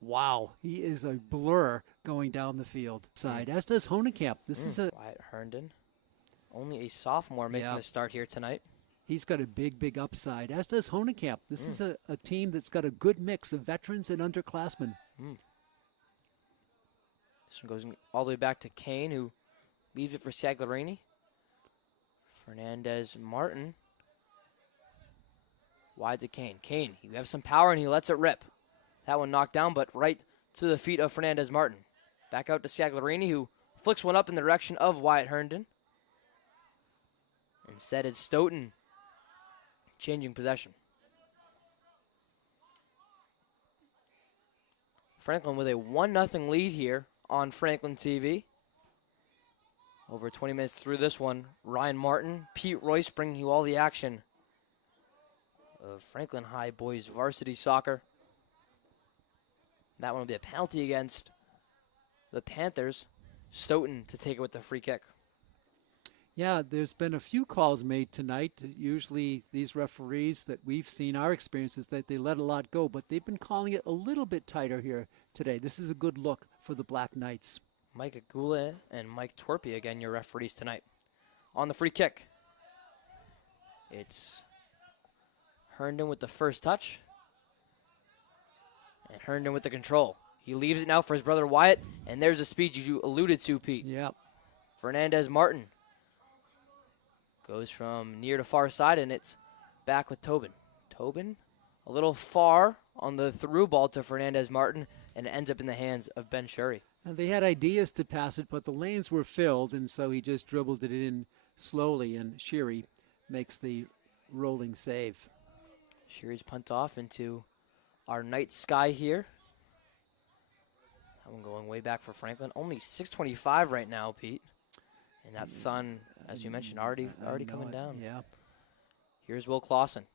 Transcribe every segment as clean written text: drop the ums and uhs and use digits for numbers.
Wow, he is a blur going down the field side, as does Honekamp. This is a Wyatt Herndon, only a sophomore making the start here tonight. He's got a big upside, as does Honekamp. This is a team that's got a good mix of veterans and underclassmen. This one goes all the way back to Kane, who leaves it for Sagliarini. Fernandez Martin. Wide to Kane. Kane, you have some power, and he lets it rip. That one knocked down, but right to the feet of Fernandez Martin. Back out to Sagliarini, who flicks one up in the direction of Wyatt Herndon. Instead, it's Stoughton changing possession. Franklin with a 1-0 lead here on Franklin TV. Over 20 minutes through this one. Ryan Martin, Pete Royce bringing you all the action of Franklin High boys varsity soccer. That one will be a penalty against the Panthers. Stoughton to take it with the free kick. Yeah, there's been a few calls made tonight. Usually these referees that we've seen, our experience is that they let a lot go, but they've been calling it a little bit tighter here today. This is a good look for the Black Knights. Mike Agula and Mike Torpy, again, your referees tonight. On the free kick, it's Herndon with the first touch. And Herndon with the control. He leaves it now for his brother Wyatt, and there's the speed you alluded to, Pete. Yep. Fernandez Martin goes from near to far side, and it's back with Tobin. Tobin, a little far on the through ball to Fernandez Martin, and it ends up in the hands of Ben Shuri. And they had ideas to pass it, but the lanes were filled, and so he just dribbled it in slowly, and Shiri makes the rolling save. Shuri's punt off into our night sky here. That one going way back for Franklin. Only 6:25 right now, Pete. And that sun, as you mentioned, already coming down. Yeah. Here's Will Clausen.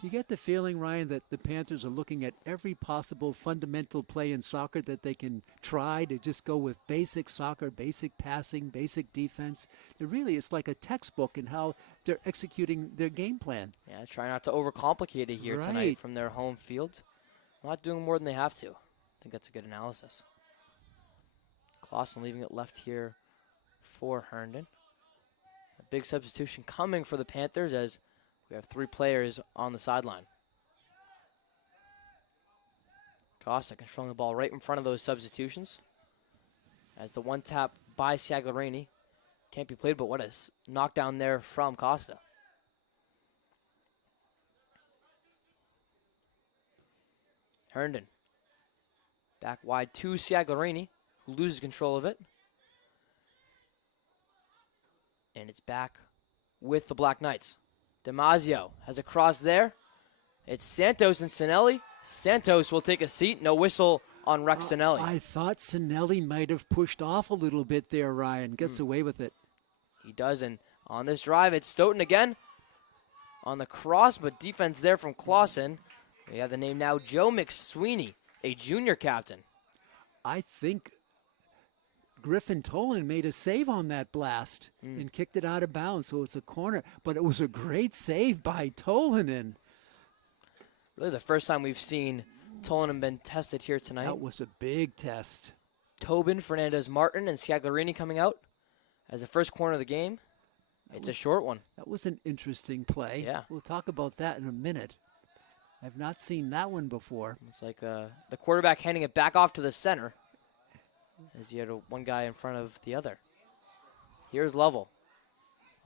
Do you get the feeling, Ryan, that the Panthers are looking at every possible fundamental play in soccer that they can try to just go with basic soccer, basic passing, basic defense? It's like a textbook in how they're executing their game plan. Yeah, try not to overcomplicate it here tonight from their home field. Not doing more than they have to. I think that's a good analysis. Clausen leaving it left here for Herndon. A big substitution coming for the Panthers as we have 3 players on the sideline. Costa controlling the ball right in front of those substitutions. As the one tap by Sagliarini. Can't be played, but what a knockdown there from Costa. Herndon. Back wide to Sagliarini, who loses control of it. And it's back with the Black Knights. Damasio has a cross there. It's Santos and Sinelli. Santos will take a seat. No whistle on Rex Sinelli. I thought Sinelli might have pushed off a little bit there, Ryan. Gets away with it. He does, and on this drive, it's Stoughton again on the cross, but defense there from Clausen. We have the name now, Joe McSweeney, a junior captain. I think Griffin Tolan made a save on that blast and kicked it out of bounds, so it's a corner. But it was a great save by Tolanen. Really the first time we've seen Tolanen been tested here tonight. That was a big test. Tobin, Fernandez Martin, and Scagliarini coming out as the first corner of the game. It's a short one. That was an interesting play. Yeah. We'll talk about that in a minute. I've not seen that one before. It's like the quarterback handing it back off to the center as you had one guy in front of the other. Here's Lovell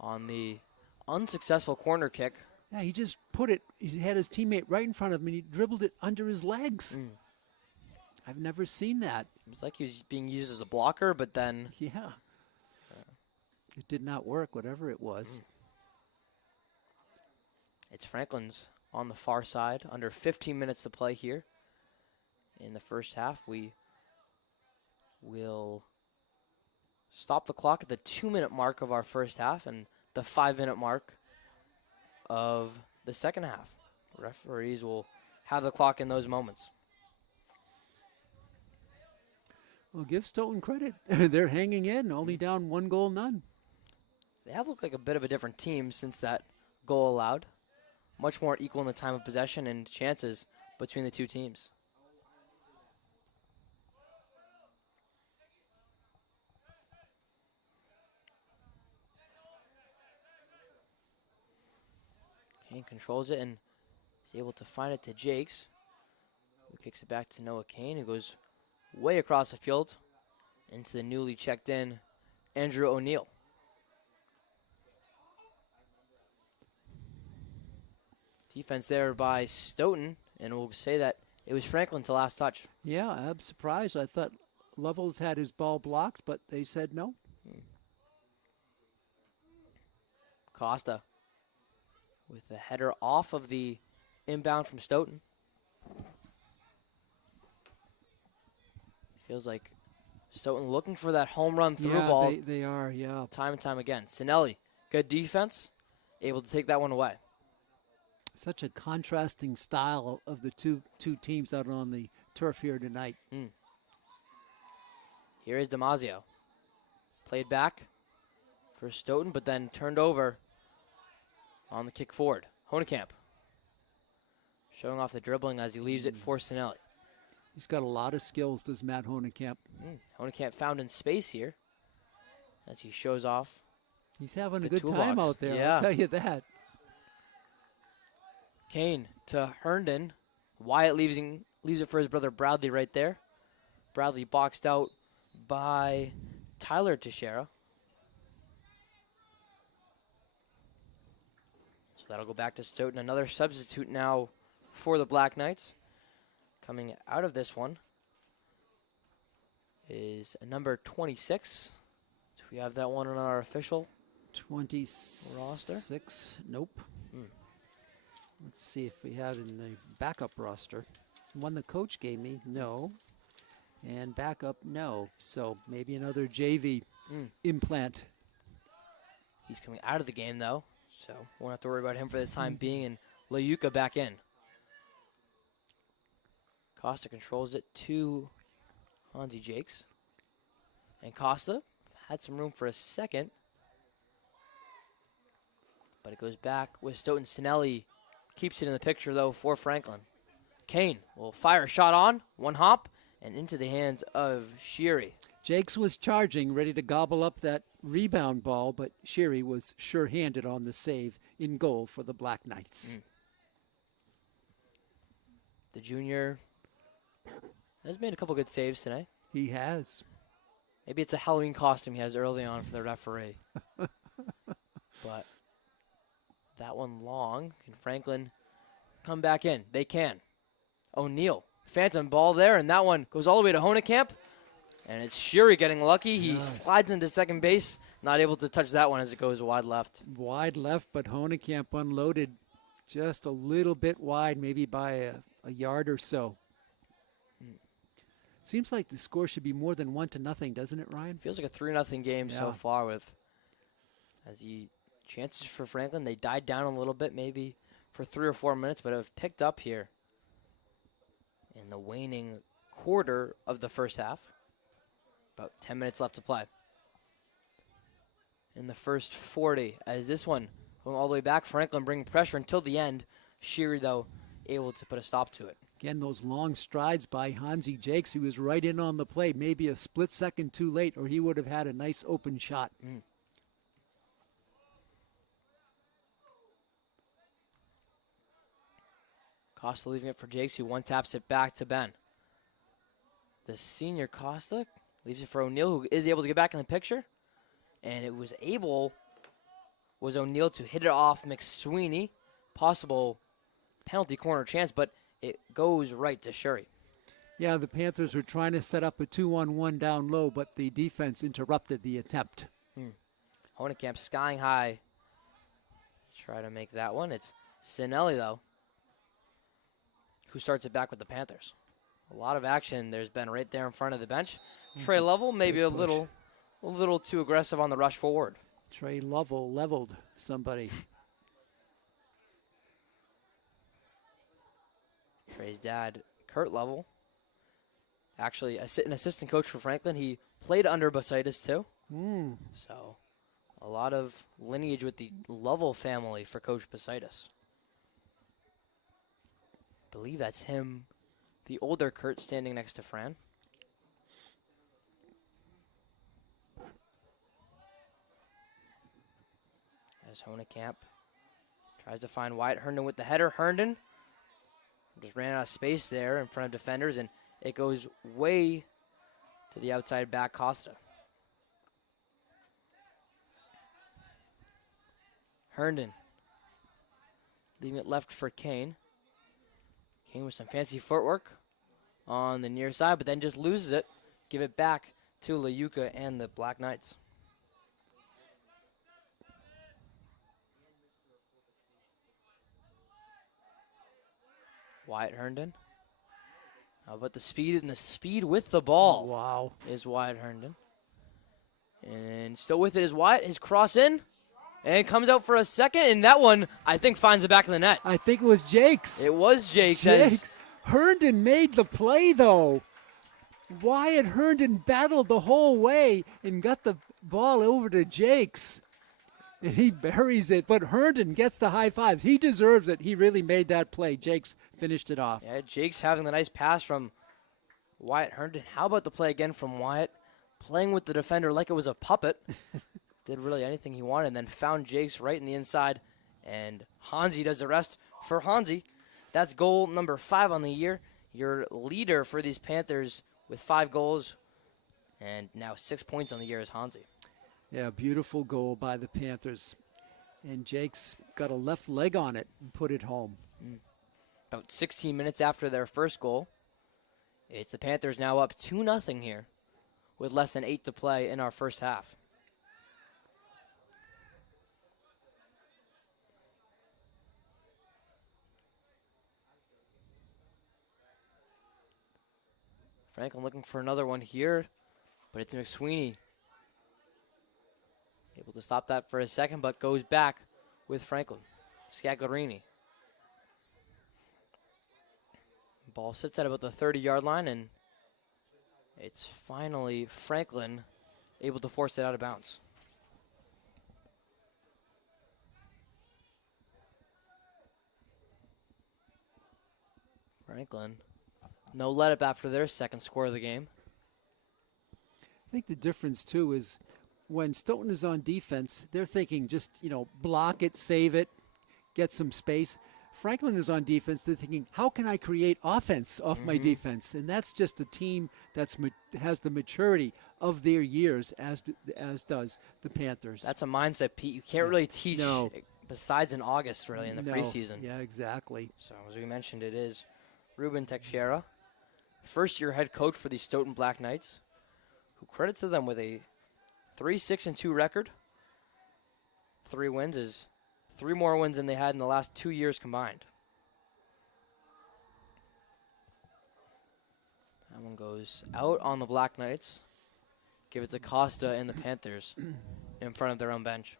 on the unsuccessful corner kick. Yeah, he just put it, he had his teammate right in front of him, and he dribbled it under his legs. I've never seen that. It was like he was being used as a blocker, but then... Yeah. It did not work, whatever it was. It's Franklin's on the far side. Under 15 minutes to play here in the first half. We will stop the clock at the 2-minute mark of our first half and the 5-minute mark of the second half. Referees will have the clock in those moments. Well, give Stoughton credit. They're hanging in, only down 1-0. They have looked like a bit of a different team since that goal allowed. much more equal in the time of possession and chances between the two teams. Kane controls it and is able to find it to Jakes, who kicks it back to Noah Kane, who goes way across the field into the newly checked in Andrew O'Neill. Defense there by Stoughton, and we'll say that it was Franklin to last touch. Yeah, I'm surprised. I thought Levels had his ball blocked, but they said no. Costa with the header off of the inbound from Stoughton. Feels like Stoughton looking for that home run through ball. They are, yeah. Time and time again. Sinelli, good defense, able to take that one away. Such a contrasting style of the two teams out on the turf here tonight. Here is Damasio. Played back for Stoughton, but then turned over on the kick forward. Honekamp showing off the dribbling as he leaves it for Sinelli. He's got a lot of skills, does Matt Honekamp. Honekamp found in space here as he shows off. He's having the a good toolbox. time out there, Yeah. I'll tell you that. Kane to Herndon. Wyatt leaves it for his brother Bradley right there. Bradley boxed out by Tyler Teixeira. So that'll go back to Stoughton. Another substitute now for the Black Knights. Coming out of this one is a number 26. So we have that one on our official 26 roster. Nope. Let's see if we have in the backup roster. One the coach gave me, no. And backup, no. So maybe another JV implant. He's coming out of the game, though, so won't have to worry about him for the time being. And Layuka back in. Costa controls it to Hansi Jakes. And Costa had some room for a second. But it goes back with Stoughton. Sinelli keeps it in the picture, though, for Franklin. Kane will fire a shot on, one hop, and into the hands of Sheary. Jakes was charging, ready to gobble up that rebound ball, but Sheary was sure-handed on the save in goal for the Black Knights. The junior has made a couple good saves tonight. He has. Maybe it's a Halloween costume he has early on for the referee. But that one long. Can Franklin come back in? They can. O'Neill, phantom ball there, and that one goes all the way to Honekamp. And it's Sheary getting lucky. He slides into second base, not able to touch that one as it goes wide left. Wide left, but Honekamp unloaded just a little bit wide, maybe by a yard or so. Seems like the score should be more than 1-0, doesn't it, Ryan? Feels like a 3-0 game so far with as the chances for Franklin, they died down a little bit, maybe for 3 or 4 minutes, but have picked up here in the waning quarter of the first half. About 10 minutes left to play. In the first 40, as this one going all the way back, Franklin bringing pressure until the end. Sheary, though, able to put a stop to it. Again, those long strides by Hansi Jakes. He was right in on the play, maybe a split second too late, or he would have had a nice open shot. Costa leaving it for Jakes, who one taps it back to Ben. The senior Costa leaves it for O'Neill, who is able to get back in the picture. And it was O'Neill to hit it off McSweeney. Possible penalty corner chance, but it goes right to Sheary. Yeah, the Panthers were trying to set up a 2-on-1 down low, but the defense interrupted the attempt. Honekamp skying high. Try to make that one. It's Sinelli, though, who starts it back with the Panthers. A lot of action there's been right there in front of the bench. Trey Lovell maybe a little too aggressive on the rush forward. Trey Lovell leveled somebody. Trey's dad, Kurt Lovell, actually an assistant coach for Franklin. He played under Basitis too. So a lot of lineage with the Lovell family for Coach Basitis. believe that's him, the older Kurt, standing next to Fran. As Honekamp tries to find Wyatt Herndon with the header. Herndon just ran out of space there in front of defenders, and it goes way to the outside back, Costa. Herndon leaving it left for Kane. Kane with some fancy footwork on the near side, but then just loses it. Give it back to Layuka and the Black Knights. Wyatt Herndon. How about the speed, and the speed with the ball? Wow. Is Wyatt Herndon. And still with it is Wyatt. His cross in. And comes out for a second. And that one, I think, finds the back of the net. I think it was Jake's. It was Jake's. Jake's. Herndon made the play, though. Wyatt Herndon battled the whole way and got the ball over to Jake's. And he buries it, but Herndon gets the high fives. He deserves it. He really made that play. Jake's finished it off. Yeah, Jake's having the nice pass from Wyatt Herndon. How about the play again from Wyatt? Playing with the defender like it was a puppet. Did really anything he wanted, and then found Jake's right in the inside. And Hansi does the rest for Hansi. That's goal number 5 on the year. Your leader for these Panthers with 5 goals, and now 6 points on the year is Hansi. Yeah, beautiful goal by the Panthers. And Jake's got a left leg on it and put it home. About 16 minutes after their first goal, it's the Panthers now up 2-0 here with less than 8 to play in our first half. Franklin looking for another one here, but it's McSweeney. Able to stop that for a second, but goes back with Franklin. Scagliarini. Ball sits at about the 30-yard line, and it's finally Franklin able to force it out of bounds. Franklin, no let-up after their second score of the game. I think the difference, too, is when Stoughton is on defense, they're thinking just, block it, save it, get some space. Franklin is on defense, they're thinking, how can I create offense off my defense? And that's just a team that has the maturity of their years, as does the Panthers. That's a mindset, Pete. You can't really teach besides in August, really, in the preseason. Yeah, exactly. So, as we mentioned, it is Ruben Teixeira, first-year head coach for the Stoughton Black Knights, who credits to them with a 3-6-2 record. 3 wins is 3 more wins than they had in the last 2 years combined. That one goes out on the Black Knights. Give it to Costa and the Panthers in front of their own bench.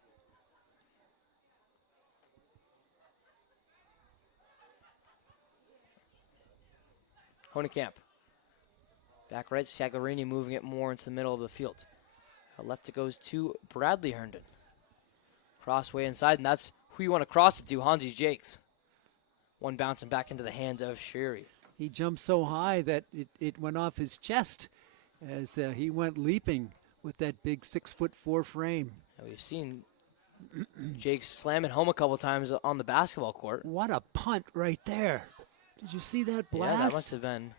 Honekamp. Back right, Scagliarini moving it more into the middle of the field. Left it goes to Bradley Herndon. Crossway inside, and that's who you want to cross it to, Hansi Jakes. One bouncing back into the hands of Sherry. He jumped so high that it went off his chest as he went leaping with that big 6'4" frame. And we've seen Jakes slam it home a couple times on the basketball court. What a punt right there. Did you see that blast? Yeah, that must have been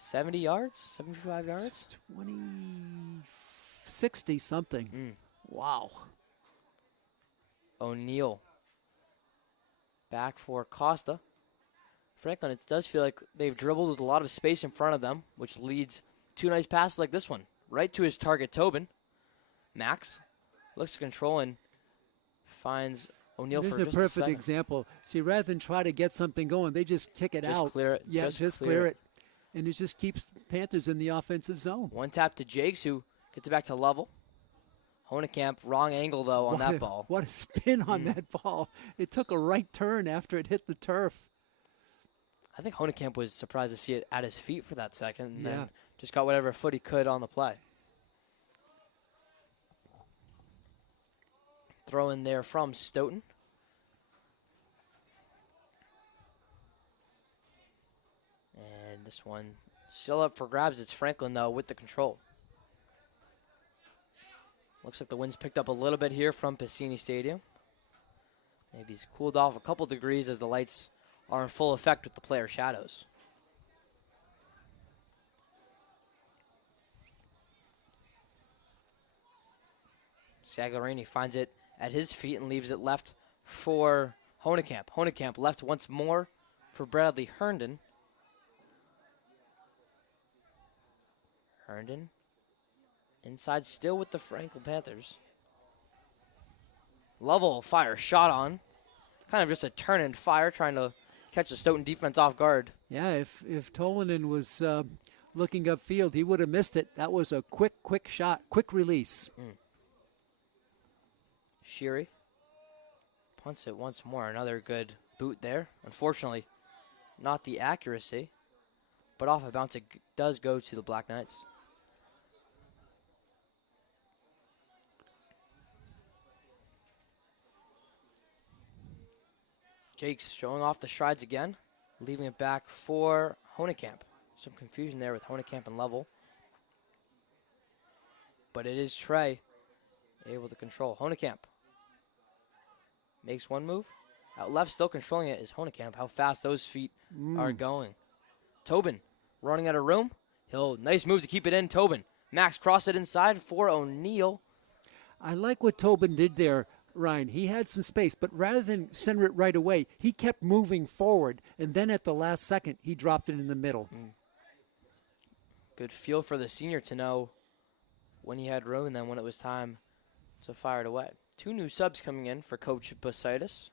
70 yards, 75 yards? 60 something. Wow. O'Neal back for Costa. Franklin, it does feel like they've dribbled with a lot of space in front of them, which leads to nice passes like this one. Right to his target, Tobin. Max looks to control and finds O'Neal for just a This is a perfect example. See, rather than try to get something going, they just kick it out. Just clear it. Yeah, just clear it. And it just keeps the Panthers in the offensive zone. One tap to Jakes, who gets it back to level. Honekamp, wrong angle, though, on that ball. What a spin on that ball. It took a right turn after it hit the turf. I think Honekamp was surprised to see it at his feet for that second, and then just got whatever foot he could on the play. Throw in there from Stoughton. This one still up for grabs. It's Franklin, though, with the control. Looks like the wind's picked up a little bit here from Piscini Stadium. Maybe he's cooled off a couple degrees as the lights are in full effect with the player shadows. Scagliarini finds it at his feet and leaves it left for Honekamp. Honekamp left once more for Bradley Herndon. Herndon inside still with the Franklin Panthers. Lovell fire shot on. Kind of just a turn and fire, trying to catch the Stoughton defense off guard. Yeah, if Tolanen was looking upfield, he would have missed it. That was a quick shot, quick release. Sheary punts it once more. Another good boot there. Unfortunately, not the accuracy, but off a bounce, it does go to the Black Knights. Jakes showing off the strides again, leaving it back for Honekamp. Some confusion there with Honekamp and Lovell. But it is Trey able to control. Honekamp makes one move. Out left, still controlling it, is Honekamp. How fast those feet are going. Tobin running out of room. Nice move to keep it in. Tobin. Max crossed it inside for O'Neill. I like what Tobin did there, Ryan. He had some space, but rather than center it right away, he kept moving forward, and then at the last second, he dropped it in the middle. Good feel for the senior to know when he had room and then when it was time to fire it away. 2 new subs coming in for Coach Basitis.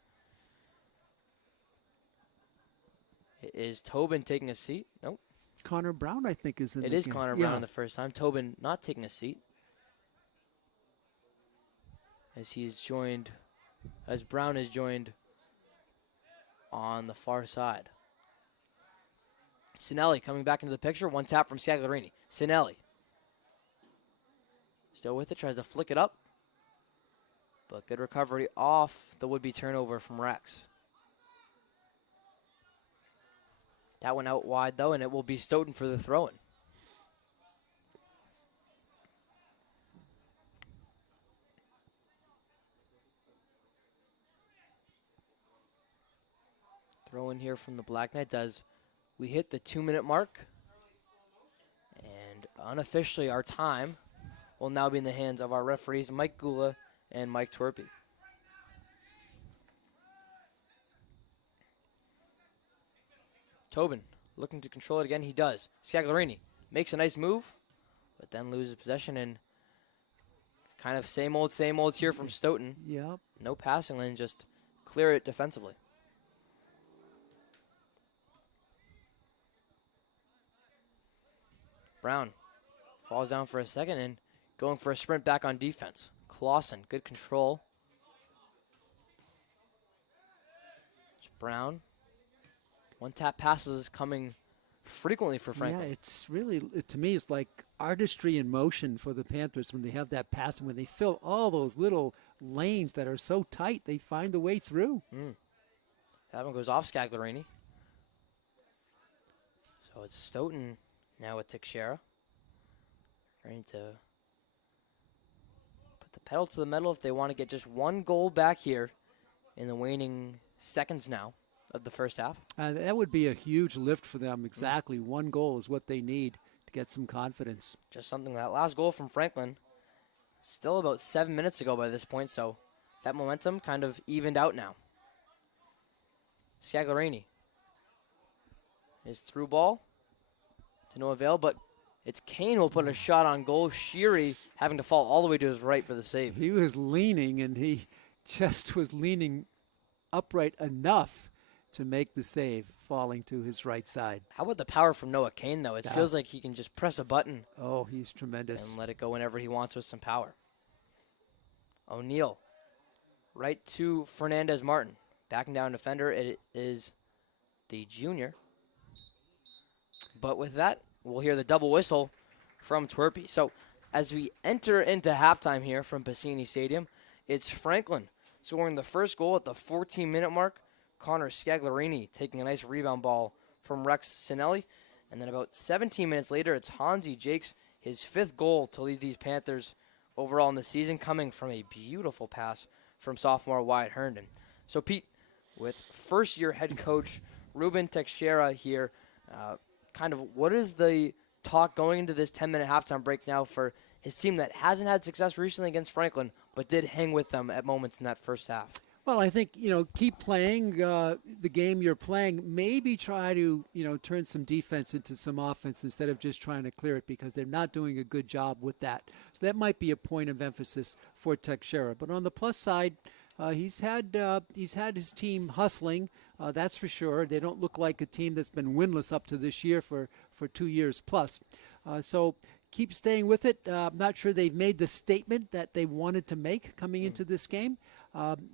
Is Tobin taking a seat? Nope. Connor Brown, I think, is in It the is game. Connor Brown the first time. Tobin not taking a seat. As Brown is joined on the far side. Sinelli coming back into the picture. One tap from Scagliarini. Sinelli. Still with it, tries to flick it up. But good recovery off the would-be turnover from Rex. That went out wide, though, and it will be Stoughton for the throw-in. Throw-in here from the Black Knights as we hit the 2-minute mark. And unofficially, our time will now be in the hands of our referees, Mike Gula and Mike Twerpy. Tobin looking to control it again. He does. Scagliarini makes a nice move, but then loses possession, and kind of same old here from Stoughton. Yep. No passing lane, just clear it defensively. Brown falls down for a second and going for a sprint back on defense. Clausen, good control. It's Brown. One-tap passes coming frequently for Franklin. Yeah, it's really, to me, it's like artistry in motion for the Panthers when they have that pass and when they fill all those little lanes that are so tight, they find a way through. That one goes off Scagliarini. So it's Stoughton now with Teixeira. Trying to put the pedal to the metal if they want to get just one goal back here in the waning seconds now of the first half. That would be a huge lift for them. Exactly. One goal is what they need to get some confidence. Just something, that last goal from Franklin, still about 7 minutes ago by this point, so that momentum kind of evened out now. Scagliarini. His through ball to no avail, but it's Kane who will put a shot on goal. Sheary having to fall all the way to his right for the save. He was leaning, and he just was leaning upright enough to make the save, falling to his right side. How about the power from Noah Kane, though? It feels like he can just press a button. Oh, he's tremendous. And let it go whenever he wants with some power. O'Neill, right to Fernandez Martin. Backing down defender, it is the junior. But with that, we'll hear the double whistle from Twerpy. So as we enter into halftime here from Piscini Stadium, it's Franklin scoring the first goal at the 14-minute mark. Connor Scagliarini taking a nice rebound ball from Rex Sinelli. And then about 17 minutes later, it's Hansi Jakes, his 5th goal to lead these Panthers overall in the season, coming from a beautiful pass from sophomore Wyatt Herndon. So, Pete, with first-year head coach Ruben Teixeira here, kind of what is the talk going into this 10-minute halftime break now for his team that hasn't had success recently against Franklin, but did hang with them at moments in that first half? Well, I think, keep playing the game you're playing. Maybe try to, turn some defense into some offense instead of just trying to clear it, because they're not doing a good job with that. So that might be a point of emphasis for Teixeira. But on the plus side, he's had his team hustling, that's for sure. They don't look like a team that's been winless up to this year for 2 years plus. So keep staying with it. I'm not sure they've made the statement that they wanted to make coming into this game,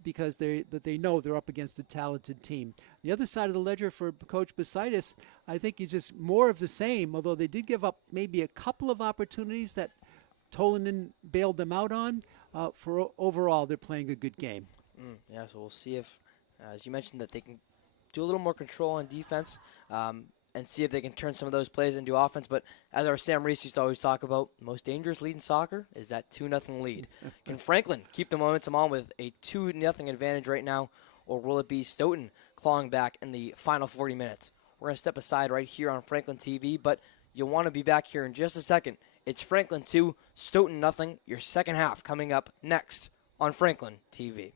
because they know they're up against a talented team. The other side of the ledger for Coach Basitis, I think it's just more of the same, although they did give up maybe a couple of opportunities that Tolanen bailed them out on. For overall, they're playing a good game. Yeah, so we'll see if, as you mentioned, that they can do a little more control on defense, and see if they can turn some of those plays into offense. But as our Sam Reese used to always talk about, the most dangerous lead in soccer is that 2-0 lead. Can Franklin keep the momentum on with a 2-0 advantage right now, or will it be Stoughton clawing back in the final 40 minutes? We're going to step aside right here on Franklin TV, but you'll want to be back here in just a second. It's Franklin 2, Stoughton 0, your second half coming up next on Franklin TV.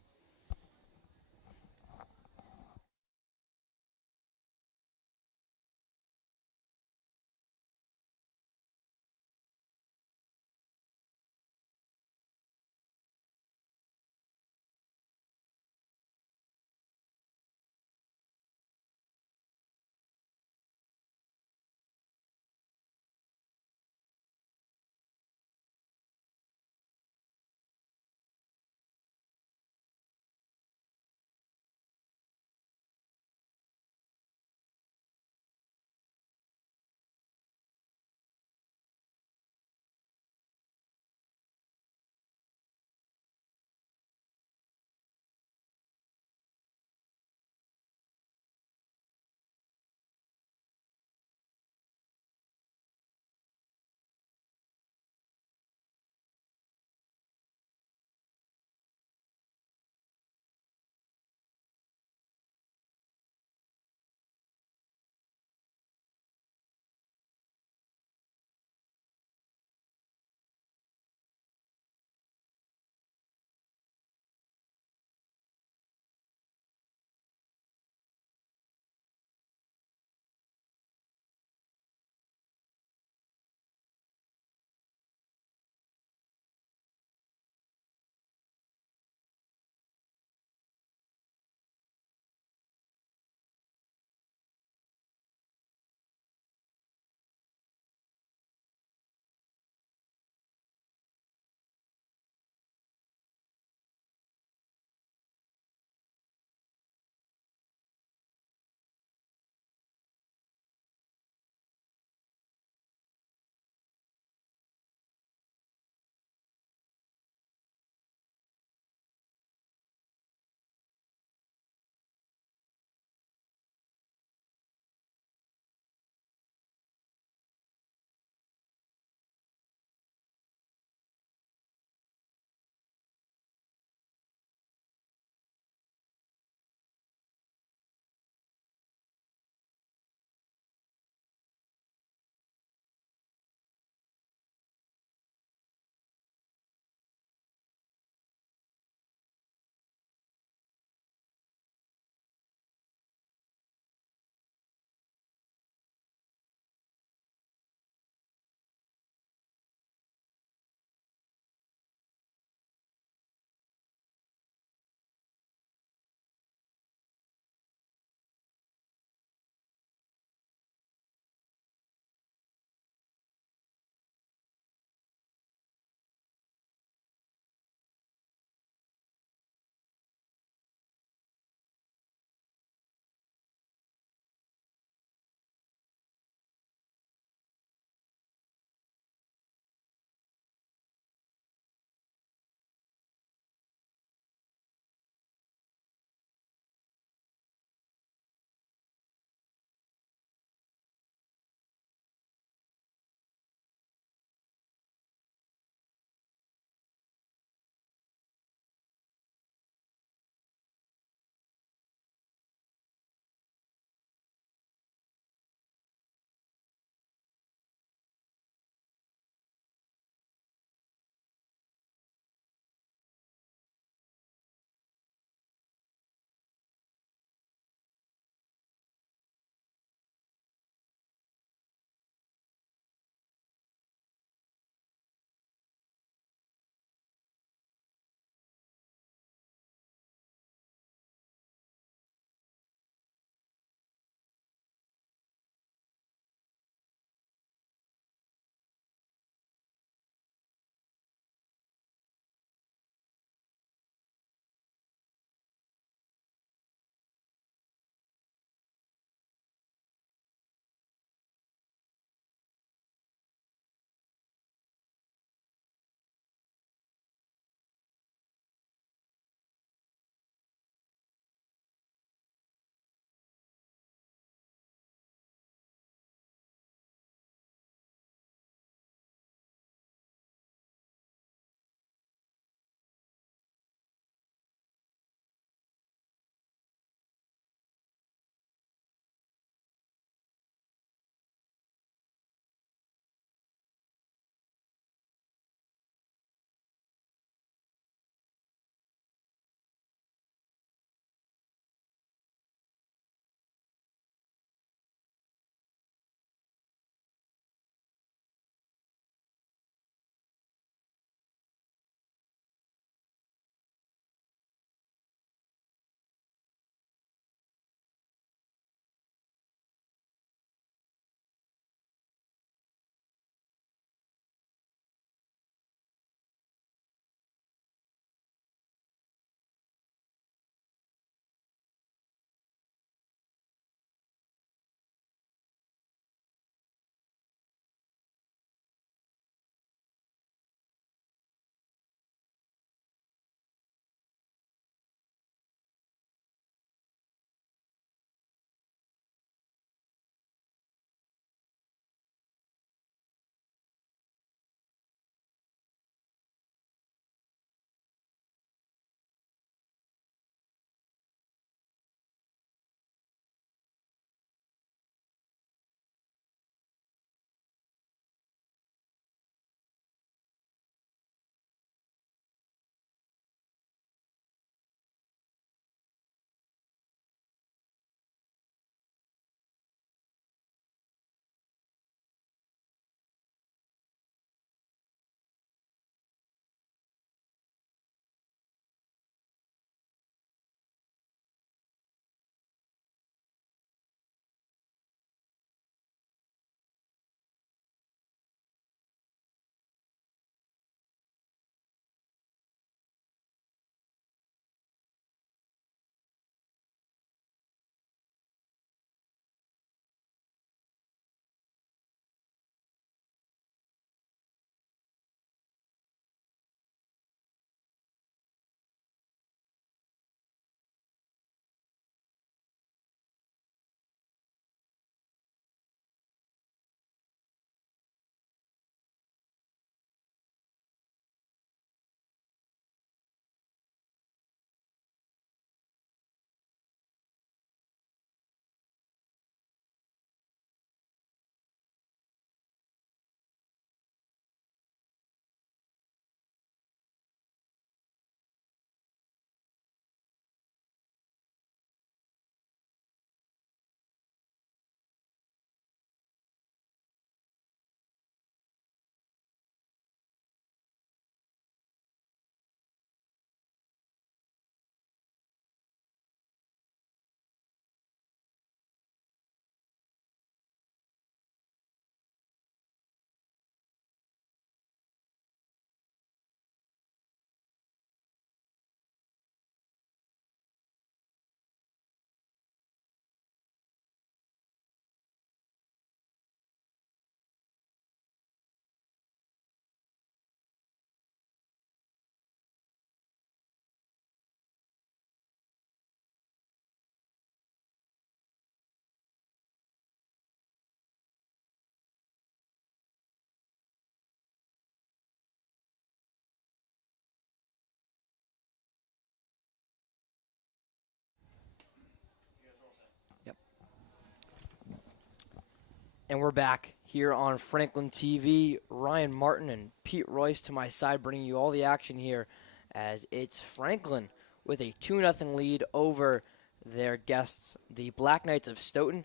And we're back here on Franklin TV. Ryan Martin and Pete Royce to my side, bringing you all the action here as it's Franklin with a 2-0 lead over their guests, the Black Knights of Stoughton.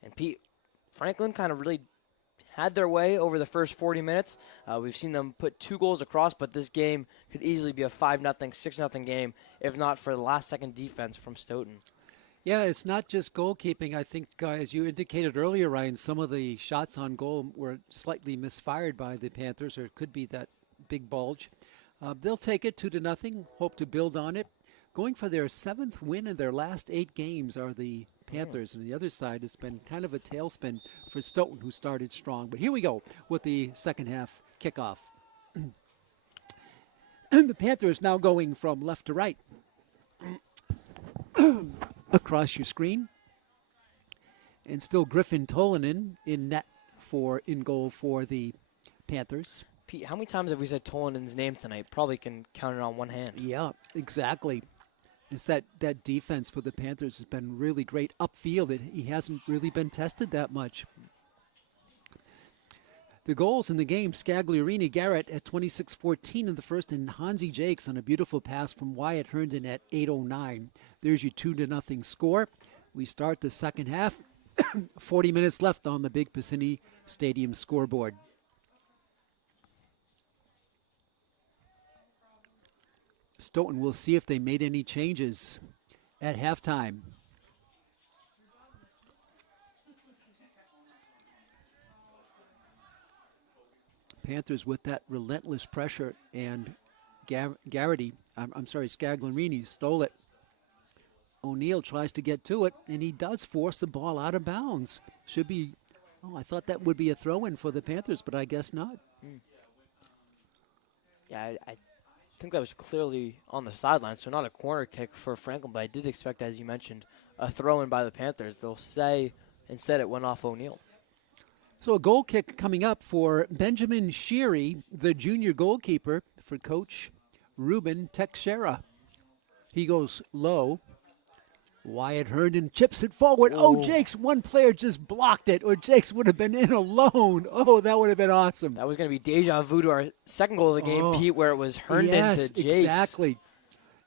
And Pete, Franklin kind of really had their way over the first 40 minutes. We've seen them put 2 goals across, but this game could easily be a 5-0, 6-0 game, if not for the last-second defense from Stoughton. Yeah, it's not just goalkeeping. I think, as you indicated earlier, Ryan, some of the shots on goal were slightly misfired by the Panthers, or it could be that big bulge. They'll take it 2-0, hope to build on it. Going for their 7th win in their last 8 games are the Panthers, and the other side has been kind of a tailspin for Stoughton, who started strong. But here we go with the second half kickoff. And the Panthers now going from left to right. Across your screen. And still Griffin Tolanen in net in goal for the Panthers. Pete, how many times have we said Tolanen's name tonight? Probably can count it on one hand. Yeah, exactly. It's that defense for the Panthers has been really great upfield. He hasn't really been tested that much. The goals in the game, Scagliarini Garrett at 26-14 in the first, and Hansi Jakes on a beautiful pass from Wyatt Herndon at 8:09. There's your 2-0 score. We start the second half. 40 minutes left on the Big Piscini Stadium scoreboard. Stoughton will see if they made any changes at halftime. Panthers with that relentless pressure, and Scagliarini stole it. O'Neill tries to get to it, and he does force the ball out of bounds. Should be, I thought that would be a throw-in for the Panthers, but I guess not. Yeah, I think that was clearly on the sideline, so not a corner kick for Franklin, but I did expect, as you mentioned, a throw-in by the Panthers. They'll say instead it went off O'Neill. So a goal kick coming up for Benjamin Sheary, the junior goalkeeper for Coach Ruben Teixeira. He goes low. Wyatt Herndon chips it forward. Oh, Jakes, one player just blocked it, or Jakes would have been in alone. Oh, that would have been awesome. That was going to be deja vu to our second goal of the game, Pete, where it was Herndon to Jakes.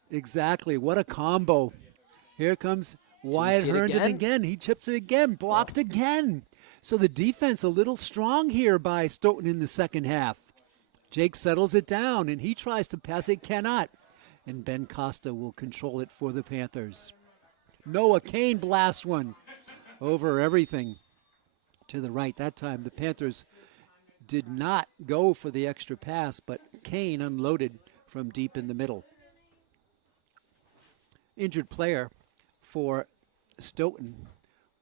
Exactly. What a combo. Here comes Wyatt Herndon again. He chips it again, blocked again. So the defense a little strong here by Stoughton in the second half. Jake settles it down, and he tries to pass it, cannot. And Ben Costa will control it for the Panthers. Noah Kane blasts one over everything to the right. That time the Panthers did not go for the extra pass, but Kane unloaded from deep in the middle. Injured player for Stoughton.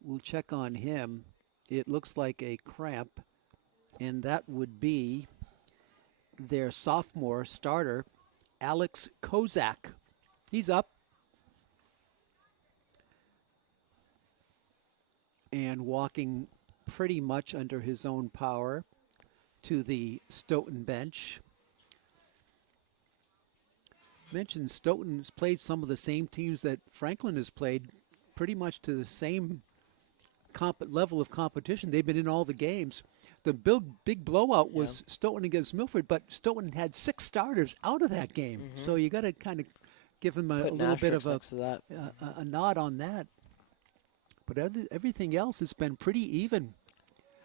We'll check on him. It looks like a cramp, and that would be their sophomore starter, Alex Kozak. He's up. And walking pretty much under his own power to the Stoughton bench. Mentioned Stoughton's played some of the same teams that Franklin has played, pretty much to the same level of competition. They've been in all the games. The big blowout was Stoughton against Milford, but Stoughton had 6 starters out of that game. So you got to kind of give him a little bit of a nod on that. But everything else has been pretty even.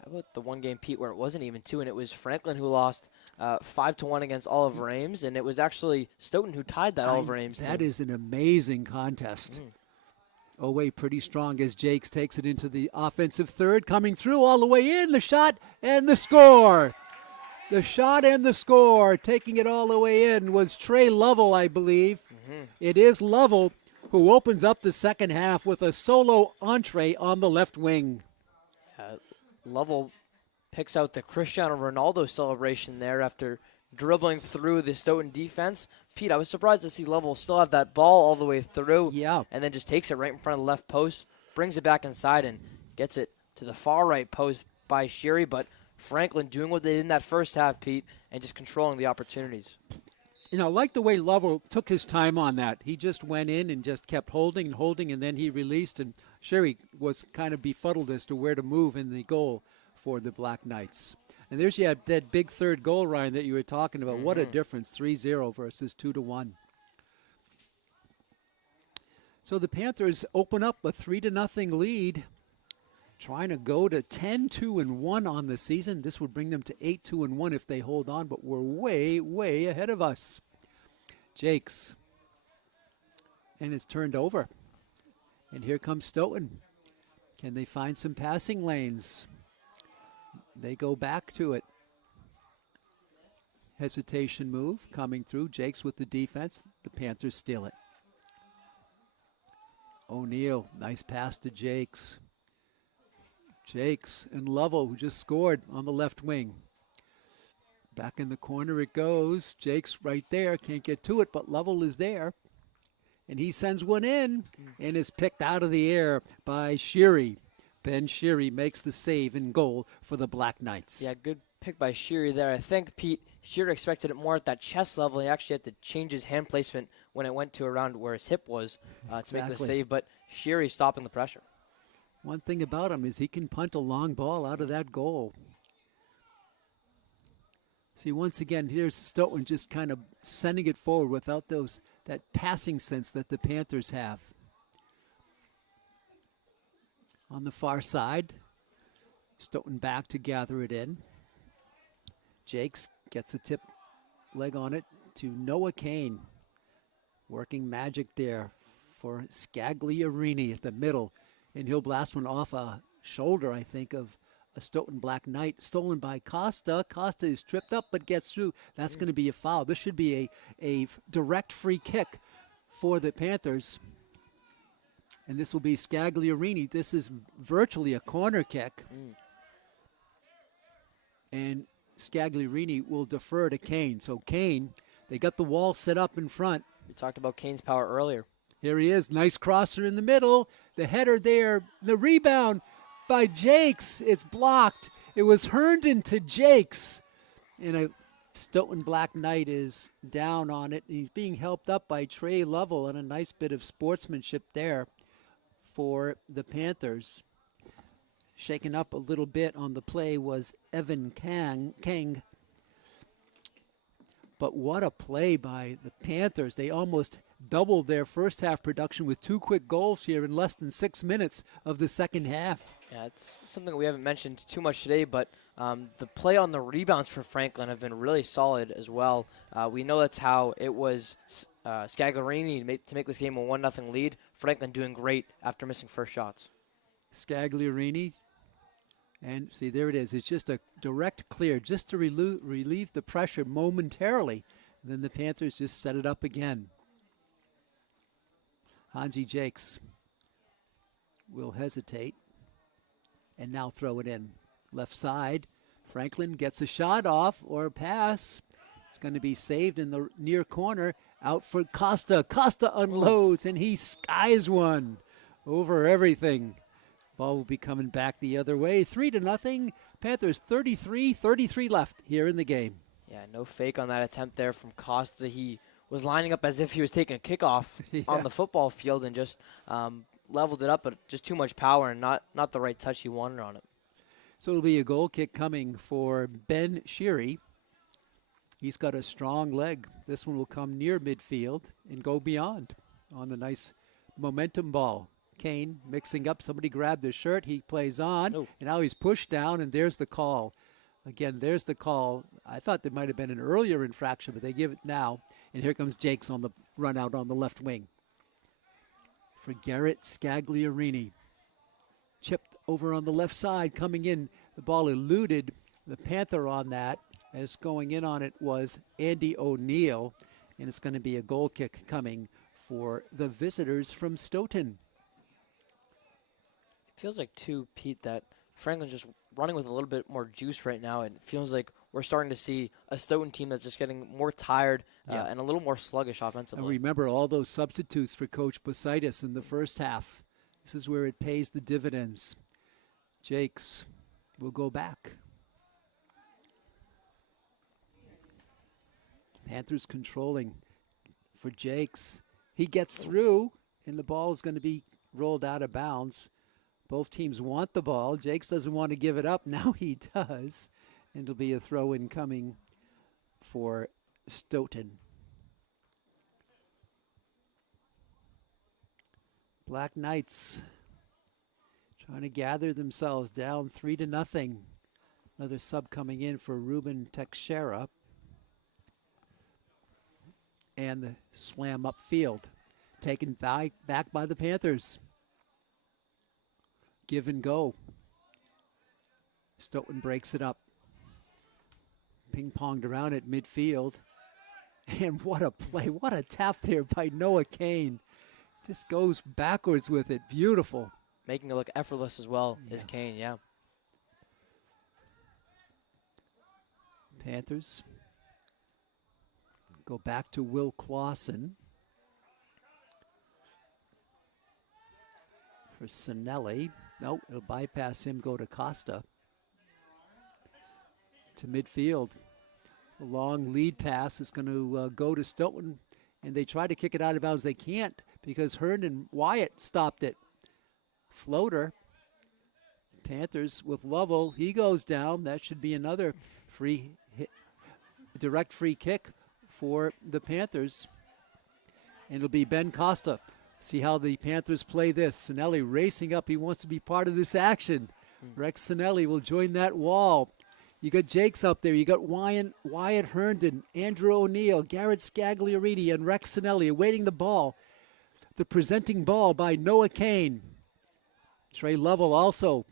How about the one game, Pete, where it wasn't even 2, and it was Franklin who lost 5-1 against Oliver Ames, and it was actually Stoughton who tied that Oliver Ames team. That is an amazing contest. Away pretty strong as Jakes takes it into the offensive third, coming through all the way in, the shot and the score. The shot and the score, taking it all the way in, was Trey Lovell, I believe. It is Lovell who opens up the second half with a solo entree on the left wing. Lovell picks out the Cristiano Ronaldo celebration there after dribbling through the Stoughton defense. Pete, I was surprised to see Lovell still have that ball all the way through. Yeah. And then just takes it right in front of the left post, brings it back inside, and gets it to the far right post by Sheary. But Franklin doing what they did in that first half, Pete, and just controlling the opportunities. You know, I like the way Lovell took his time on that. He just went in and just kept holding, and then he released, and Sherry was kind of befuddled as to where to move in the goal for the Black Knights. And there's that big third goal, Ryan, that you were talking about. What a difference, 3-0 versus 2-1. So the Panthers open up a 3-0 lead, trying to go to 10-2-1 on the season. This would bring them to 8-2-1 if they hold on, but we're way, way ahead of us. Jakes. And it's turned over. And here comes Stoughton. Can they find some passing lanes? They go back to it. Hesitation move coming through. Jakes with the defense. The Panthers steal it. O'Neill, nice pass to Jakes. Jakes and Lovell, who just scored on the left wing. Back in the corner it goes. Jakes right there, can't get to it, but Lovell is there. And he sends one in and is picked out of the air by Sheary. Ben Sheary makes the save and goal for the Black Knights. Yeah, good pick by Sheary there. I think, Pete, Sheary expected it more at that chest level. He actually had to change his hand placement when it went to around where his hip was to make the save. But Sheary stopping the pressure. One thing about him is he can punt a long ball out of that goal. See, once again, here's Stoughton just kind of sending it forward without that passing sense that the Panthers have. On the far side, Stoughton back to gather it in. Jakes gets a tip leg on it to Noah Kane. Working magic there for Scagliarini at the middle. And he'll blast one off a shoulder, I think, of a Stoughton Black Knight, stolen by Costa. Costa is tripped up but gets through. That's going to be a foul. This should be a direct free kick for the Panthers. And this will be Scagliarini. This is virtually a corner kick. And Scagliarini will defer to Kane. So Kane, they got the wall set up in front. We talked about Kane's power earlier. Here he is, nice crosser in the middle. The header there, the rebound by Jakes. It's blocked. It was Herndon to Jakes. And a Stoughton Black Knight is down on it. He's being helped up by Trey Lovell, and a nice bit of sportsmanship there for the Panthers. Shaken up a little bit on the play was Evan Kang. But what a play by the Panthers. They almost doubled their first half production with 2 quick goals here in less than 6 minutes of the second half. Yeah, it's something we haven't mentioned too much today, but the play on the rebounds for Franklin have been really solid as well. We know that's how it was Scagliarini to make this game a 1-0 lead. Franklin doing great after missing first shots. Scagliarini. And see, there it is. It's just a direct clear just to relieve the pressure momentarily. And then the Panthers just set it up again. Hansi Jakes will hesitate and now throw it in. Left side. Franklin gets a shot off or a pass. It's going to be saved in the near corner. Out for Costa. Costa unloads and he skies one over everything. Ball will be coming back the other way. 3-0. Panthers 33 left here in the game. Yeah, no fake on that attempt there from Costa. He was lining up as if he was taking a kickoff on the football field and just leveled it up, but just too much power and not the right touch he wanted on it. So it'll be a goal kick coming for Ben Sheary. He's got a strong leg. This one will come near midfield and go beyond on the nice momentum ball. Kane mixing up. Somebody grabbed his shirt. He plays on. And now he's pushed down, and there's the call. Again, there's the call. I thought there might have been an earlier infraction, but they give it now. And here comes Jakes on the run out on the left wing. For Garrett Scagliarini. Chipped over on the left side, coming in. The ball eluded the Panther on that. As going in on it was Andy O'Neill. And it's going to be a goal kick coming for the visitors from Stoughton. Feels like, too, Pete, that Franklin's just running with a little bit more juice right now. It feels like we're starting to see a Stoughton team that's just getting more tired and a little more sluggish offensively. And remember all those substitutes for Coach Bositis in the first half. This is where it pays the dividends. Jakes will go back. Panthers controlling for Jakes. He gets through, and the ball is going to be rolled out of bounds. Both teams want the ball. Jakes doesn't want to give it up. Now he does. And it'll be a throw-in coming for Stoughton. Black Knights trying to gather themselves down 3-0. Another sub coming in for Ruben Teixeira. And the slam upfield. Taken back by the Panthers. Give and go. Stoughton breaks it up. Ping-ponged around at midfield. And what a play. What a tap there by Noah Kane. Just goes backwards with it. Beautiful. Making it look effortless as well is Kane, yeah. Panthers go back to Will Clausen. For Sinelli. Nope, it'll bypass him, go to Costa. To midfield. A long lead pass is going to go to Stoughton, and they try to kick it out of bounds. They can't because Herndon Wyatt stopped it. Floater. Panthers with Lovell. He goes down. That should be another free hit, direct free kick for the Panthers. And it'll be Ben Costa. See how the Panthers play this. Sinelli racing up. He wants to be part of this action. Rex Sinelli will join that wall. You got Jakes up there. You got Wyatt Herndon, Andrew O'Neill, Garrett Scagliarini, and Rex Sinelli awaiting the ball. The presenting ball by Noah Kane. Trey Lovell also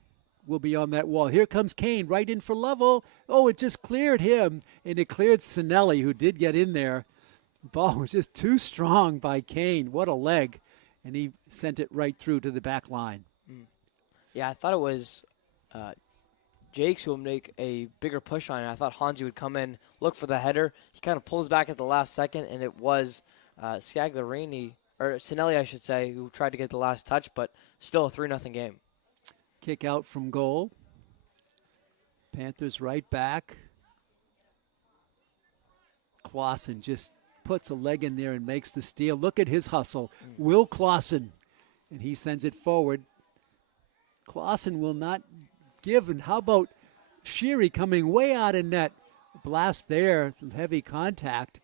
will be on that wall. Here comes Kane right in for Lovell. Oh, it just cleared him, and it cleared Sinelli, who did get in there. The ball was just too strong by Kane. What a leg. And he sent it right through to the back line. Yeah, I thought it was Jakes who will make a bigger push on it. I thought Hansi would come in, look for the header. He kind of pulls back at the last second, and it was Scagliarini, or Sinelli, I should say, who tried to get the last touch, but still a 3-0 game. Kick out from goal. Panthers right back. Clausen just puts a leg in there and makes the steal. Look at his hustle. Will Clausen. And he sends it forward. Clausen will not give. And how about Sheary coming way out of net? Blast there. Heavy contact.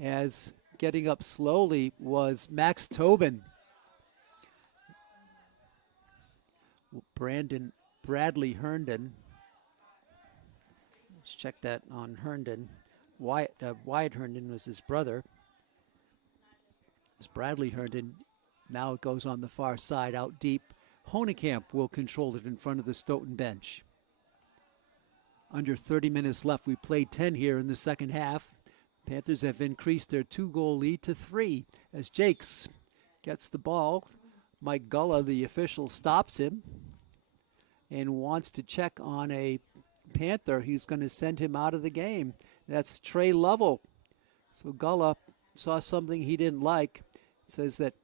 As getting up slowly was Max Tobin. Bradley Herndon. Let's check that on Herndon. Wyatt Herndon was his brother. It's Bradley Herndon. Now it goes on the far side, out deep. Honekamp will control it in front of the Stoughton bench. Under 30 minutes left. We played 10 here in the second half. Panthers have increased their 2-goal lead to 3 as Jakes gets the ball. Mike Gulla, the official, stops him and wants to check on a Panther. He's going to send him out of the game. That's Trey Lovell. So Gulla saw something he didn't like. Says that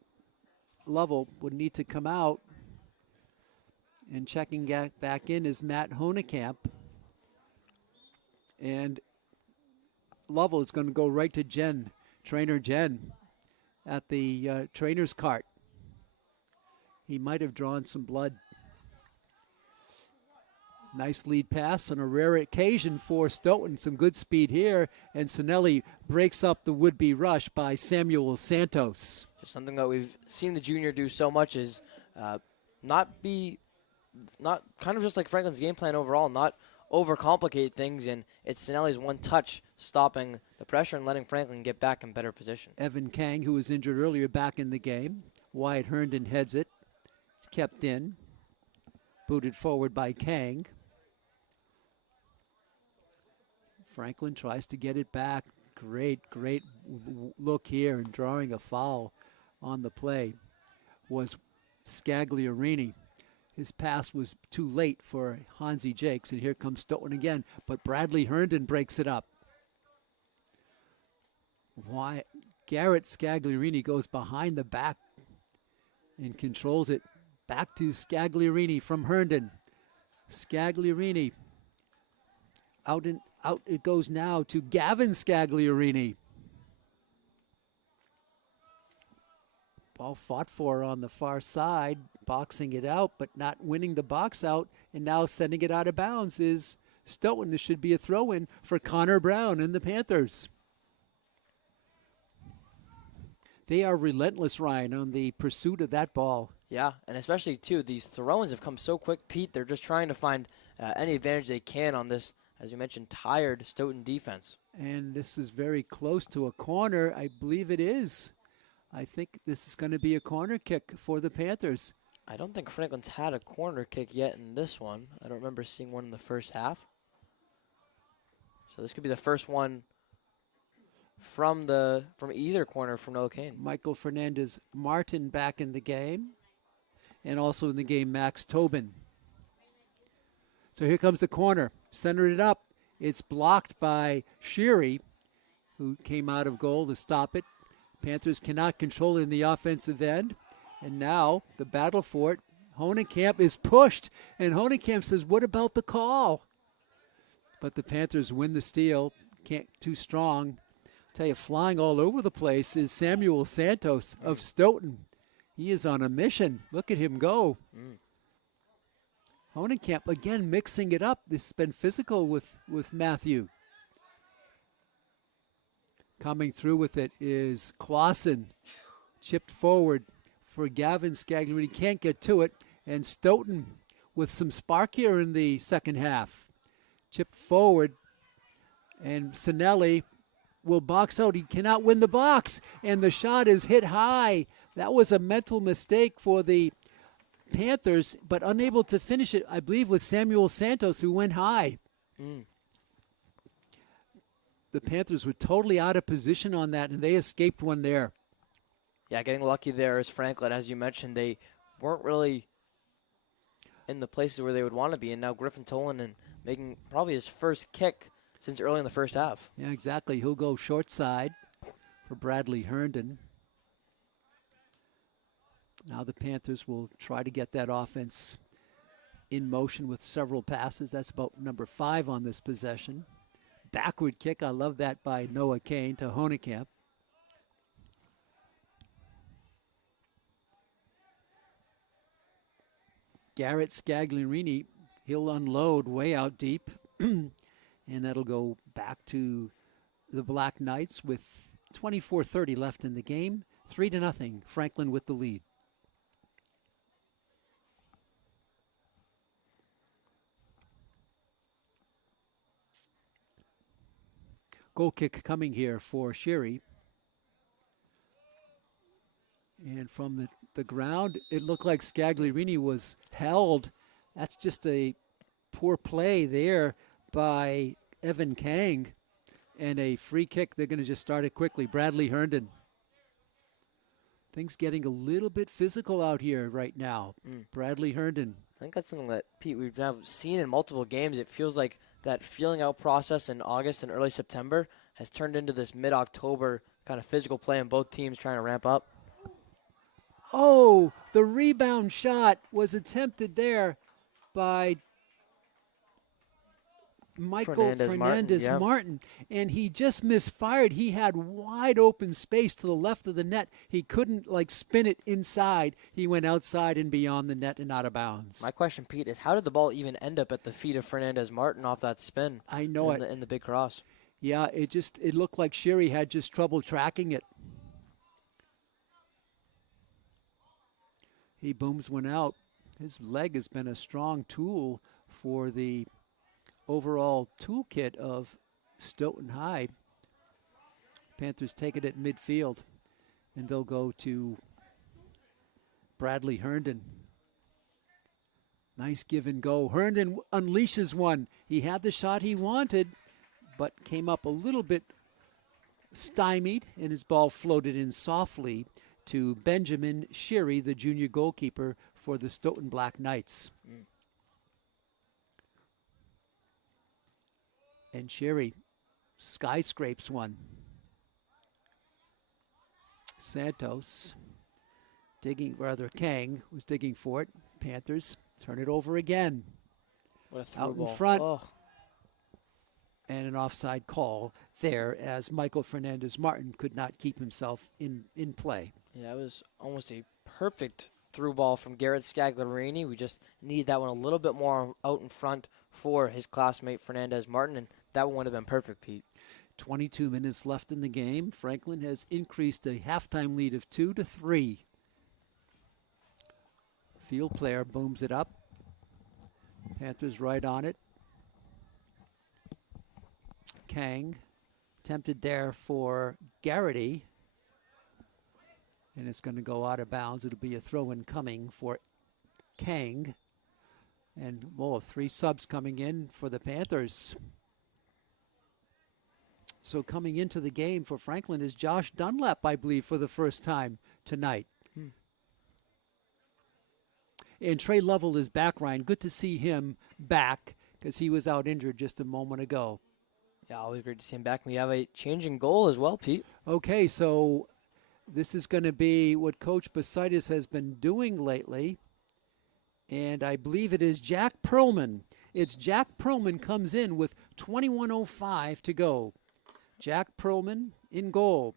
Lovell would need to come out. And checking back in is Matt Honekamp. And Lovell is going to go right to trainer Jen, at the trainer's cart. He might have drawn some blood. Nice lead pass on a rare occasion for Stoughton. Some good speed here. And Sinelli breaks up the would-be rush by Samuel Santos. Just something that we've seen the junior do so much is not kind of just like Franklin's game plan overall, not overcomplicate things. And it's Sinelli's one touch stopping the pressure and letting Franklin get back in better position. Evan Kang, who was injured earlier, back in the game. Wyatt Herndon heads it. It's kept in. Booted forward by Kang. Franklin tries to get it back. Great look here, and drawing a foul on the play was Scagliarini. His pass was too late for Hansi Jakes, and here comes Stoughton again, but Bradley Herndon breaks it up. Garrett Scagliarini goes behind the back and controls it. Back to Scagliarini from Herndon. Scagliarini out it goes now to Gavin Scagliarini. Ball fought for on the far side, boxing it out, but not winning the box out, and now sending it out of bounds is Stoughton. This should be a throw-in for Connor Brown and the Panthers. They are relentless, Ryan, on the pursuit of that ball. Yeah, and especially, too, these throw-ins have come so quick, Pete. They're just trying to find any advantage they can on this, as you mentioned, tired Stoughton defense. And this is very close to a corner. I believe it is. I think this is going to be a corner kick for the Panthers. I don't think Franklin's had a corner kick yet in this one. I don't remember seeing one in the first half. So this could be the first one from either corner from Noah Kane. Michael Fernandez Martin back in the game. And also in the game, Max Tobin. So here comes the corner. Centered it up. It's blocked by Sheary, who came out of goal to stop it. Panthers cannot control it in the offensive end. And now the battle for it. Honenkamp is pushed. And Honenkamp says, what about the call? But the Panthers win the steal. Can't too strong. Tell you, flying all over the place is Samuel Santos of Stoughton. He is on a mission. Look at him go. Honenkamp, again, mixing it up. This has been physical with Matthew. Coming through with it is Clausen. Chipped forward for Gavin Scagliarini. Can't get to it. And Stoughton with some spark here in the second half. Chipped forward. And Sinelli will box out. He cannot win the box. And the shot is hit high. That was a mental mistake for the Panthers, but unable to finish it, I believe, was Samuel Santos, who went high. The Panthers were totally out of position on that, and they escaped one there. Yeah, getting lucky there is Franklin. As you mentioned, they weren't really in the places where they would want to be, and now Griffin Tolan making probably his first kick since early in the first half. Yeah, exactly. He'll go short side for Bradley Herndon. Now the Panthers will try to get that offense in motion with several passes. That's about number 5 on this possession. Backward kick. I love that by Noah Kane to Honenkamp. Garrett Scagliarini, he'll unload way out deep. And that'll go back to the Black Knights with 24:30 left in the game. 3-0. Franklin with the lead. Goal kick coming here for Sheary. And from the ground, it looked like Scagliarini was held. That's just a poor play there by Evan Kang. And a free kick. They're going to just start it quickly. Bradley Herndon. Things getting a little bit physical out here right now. Bradley Herndon. I think that's something that, Pete, we've now seen in multiple games. It feels like that feeling out process in August and early September has turned into this mid-October kind of physical play, and both teams trying to ramp up. Oh, the rebound shot was attempted there by Michael Fernandez Martin, and he just misfired. He had wide open space to the left of the net. He couldn't spin it inside. He went outside and beyond the net and out of bounds. My question, Pete, is how did the ball even end up at the feet of Fernandez Martin off that spin? I know in the big cross. Yeah, it looked like Sheary had just trouble tracking it. He booms one out. His leg has been a strong tool for the overall toolkit of Stoughton High. Panthers take it at midfield, and they'll go to Bradley Herndon. Nice give and go. Herndon unleashes one. He had the shot he wanted, but came up a little bit stymied, and his ball floated in softly to Benjamin Sheary, the junior goalkeeper for the Stoughton Black Knights. And Sheary skyscrapes one. Santos Kang was digging for it. Panthers turn it over again. What a out ball. In front. Oh. And an offside call. there as Michael Fernandez-Martin could not keep himself in play. Yeah, it was almost a perfect through ball from Garrett Scagliarini. We just need that one a little bit more out in front for his classmate Fernandez-Martin, and that one would have been perfect, Pete. 22 minutes left in the game. Franklin has increased a halftime lead of 2-3. Field player booms it up. Panthers right on it. Kang tempted there for Garrity. And it's going to go out of bounds. It'll be a throw in coming for Kang. And, 3 subs coming in for the Panthers. So coming into the game for Franklin is Josh Dunlap, I believe, for the first time tonight. And Trey Lovell is back, Ryan. Good to see him back because he was out injured just a moment ago. Yeah, always great to see him back. We have a change in goal as well, Pete. Okay, so this is going to be what Coach Basitis has been doing lately. And I believe it is Jack Perlman. It's Jack Perlman comes in with 21:05 to go. Jack Perlman in goal.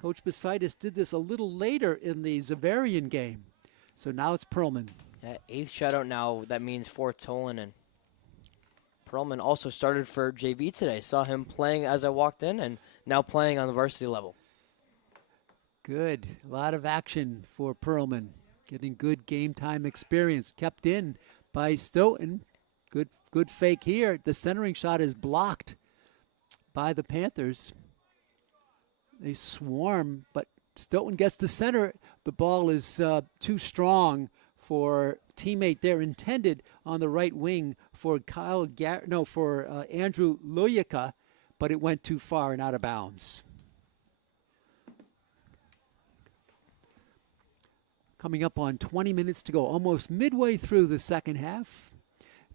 Coach Basitis did this a little later in the Zavarian game. So now it's Perlman. Yeah, 8th shutout now. That means for Tolan. And Perlman also started for JV today. Saw him playing as I walked in and now playing on the varsity level. Good. A lot of action for Perlman. Getting good game time experience. Kept in by Stoughton. Good fake here. The centering shot is blocked by the Panthers. They swarm, but Stoughton gets the center. The ball is too strong for teammate there, intended on the right wing for Andrew Loyaka, but it went too far and out of bounds. Coming up on 20 minutes to go, almost midway through the second half.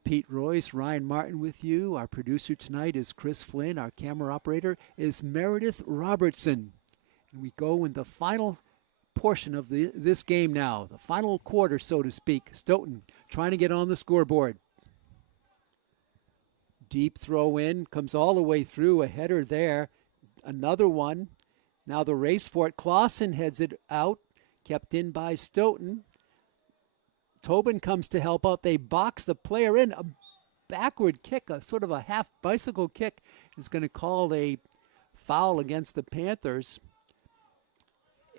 Pete Royce, Ryan Martin with you. Our producer tonight is Chris Flynn. Our camera operator is Meredith Robertson. And we go in the final portion of this game now, the final quarter, so to speak. Stoughton trying to get on the scoreboard. Deep throw in, comes all the way through, a header there. Another one. Now the race for it. Clausen heads it out, kept in by Stoughton. Tobin comes to help out. They box the player in. A backward kick, a sort of a half bicycle kick. It's going to call a foul against the Panthers.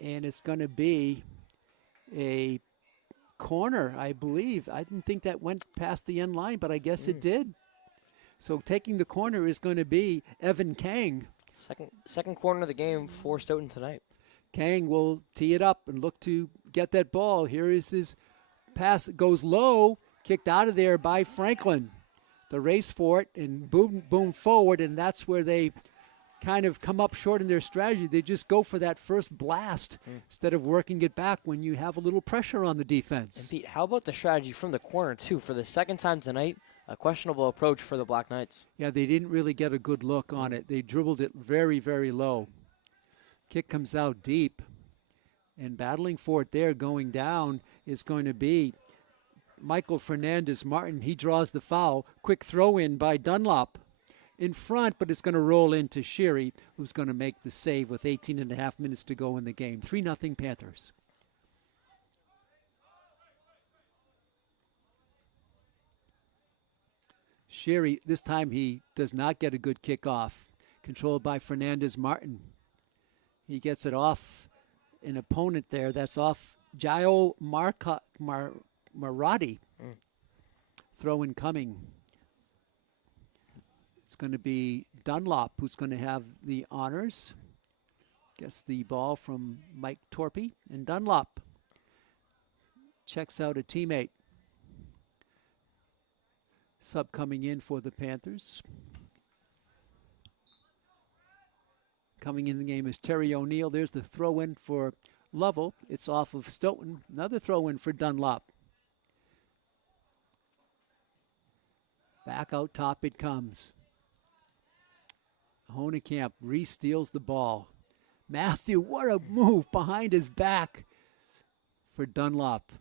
And it's going to be a corner, I believe. I didn't think that went past the end line, but I guess it did. So taking the corner is going to be Evan Kang. Second corner of the game for Stoughton tonight. Kang will tee it up and look to get that ball. Here is his pass. It goes low, kicked out of there by Franklin. The race for it and boom forward, and that's where they kind of come up short in their strategy. They just go for that first blast instead of working it back when you have a little pressure on the defense. And Pete, how about the strategy from the corner, too? For the second time tonight, a questionable approach for the Black Knights. Yeah, they didn't really get a good look on it. They dribbled it very, very low. Kick comes out deep, and battling for it there going down is going to be Michael Fernandez-Martin. He draws the foul. Quick throw in by Dunlop. In front, but it's going to roll into Sherry, who's going to make the save with 18.5 minutes to go in the game. 3-0 Panthers. Sherry, this time he does not get a good kick off. Controlled by Fernandez-Martin. He gets it off an opponent there. That's off Jayo Marati. Throw in coming. It's going to be Dunlop who's going to have the honors. Gets the ball from Mike Torpy. And Dunlop checks out a teammate. Sub coming in for the Panthers. Coming in the game is Terry O'Neill. There's the throw in for Lovell. It's off of Stoughton. Another throw in for Dunlop. Back out top it comes. Honekamp re-steals the ball. Matthew, what a move behind his back for Dunlop.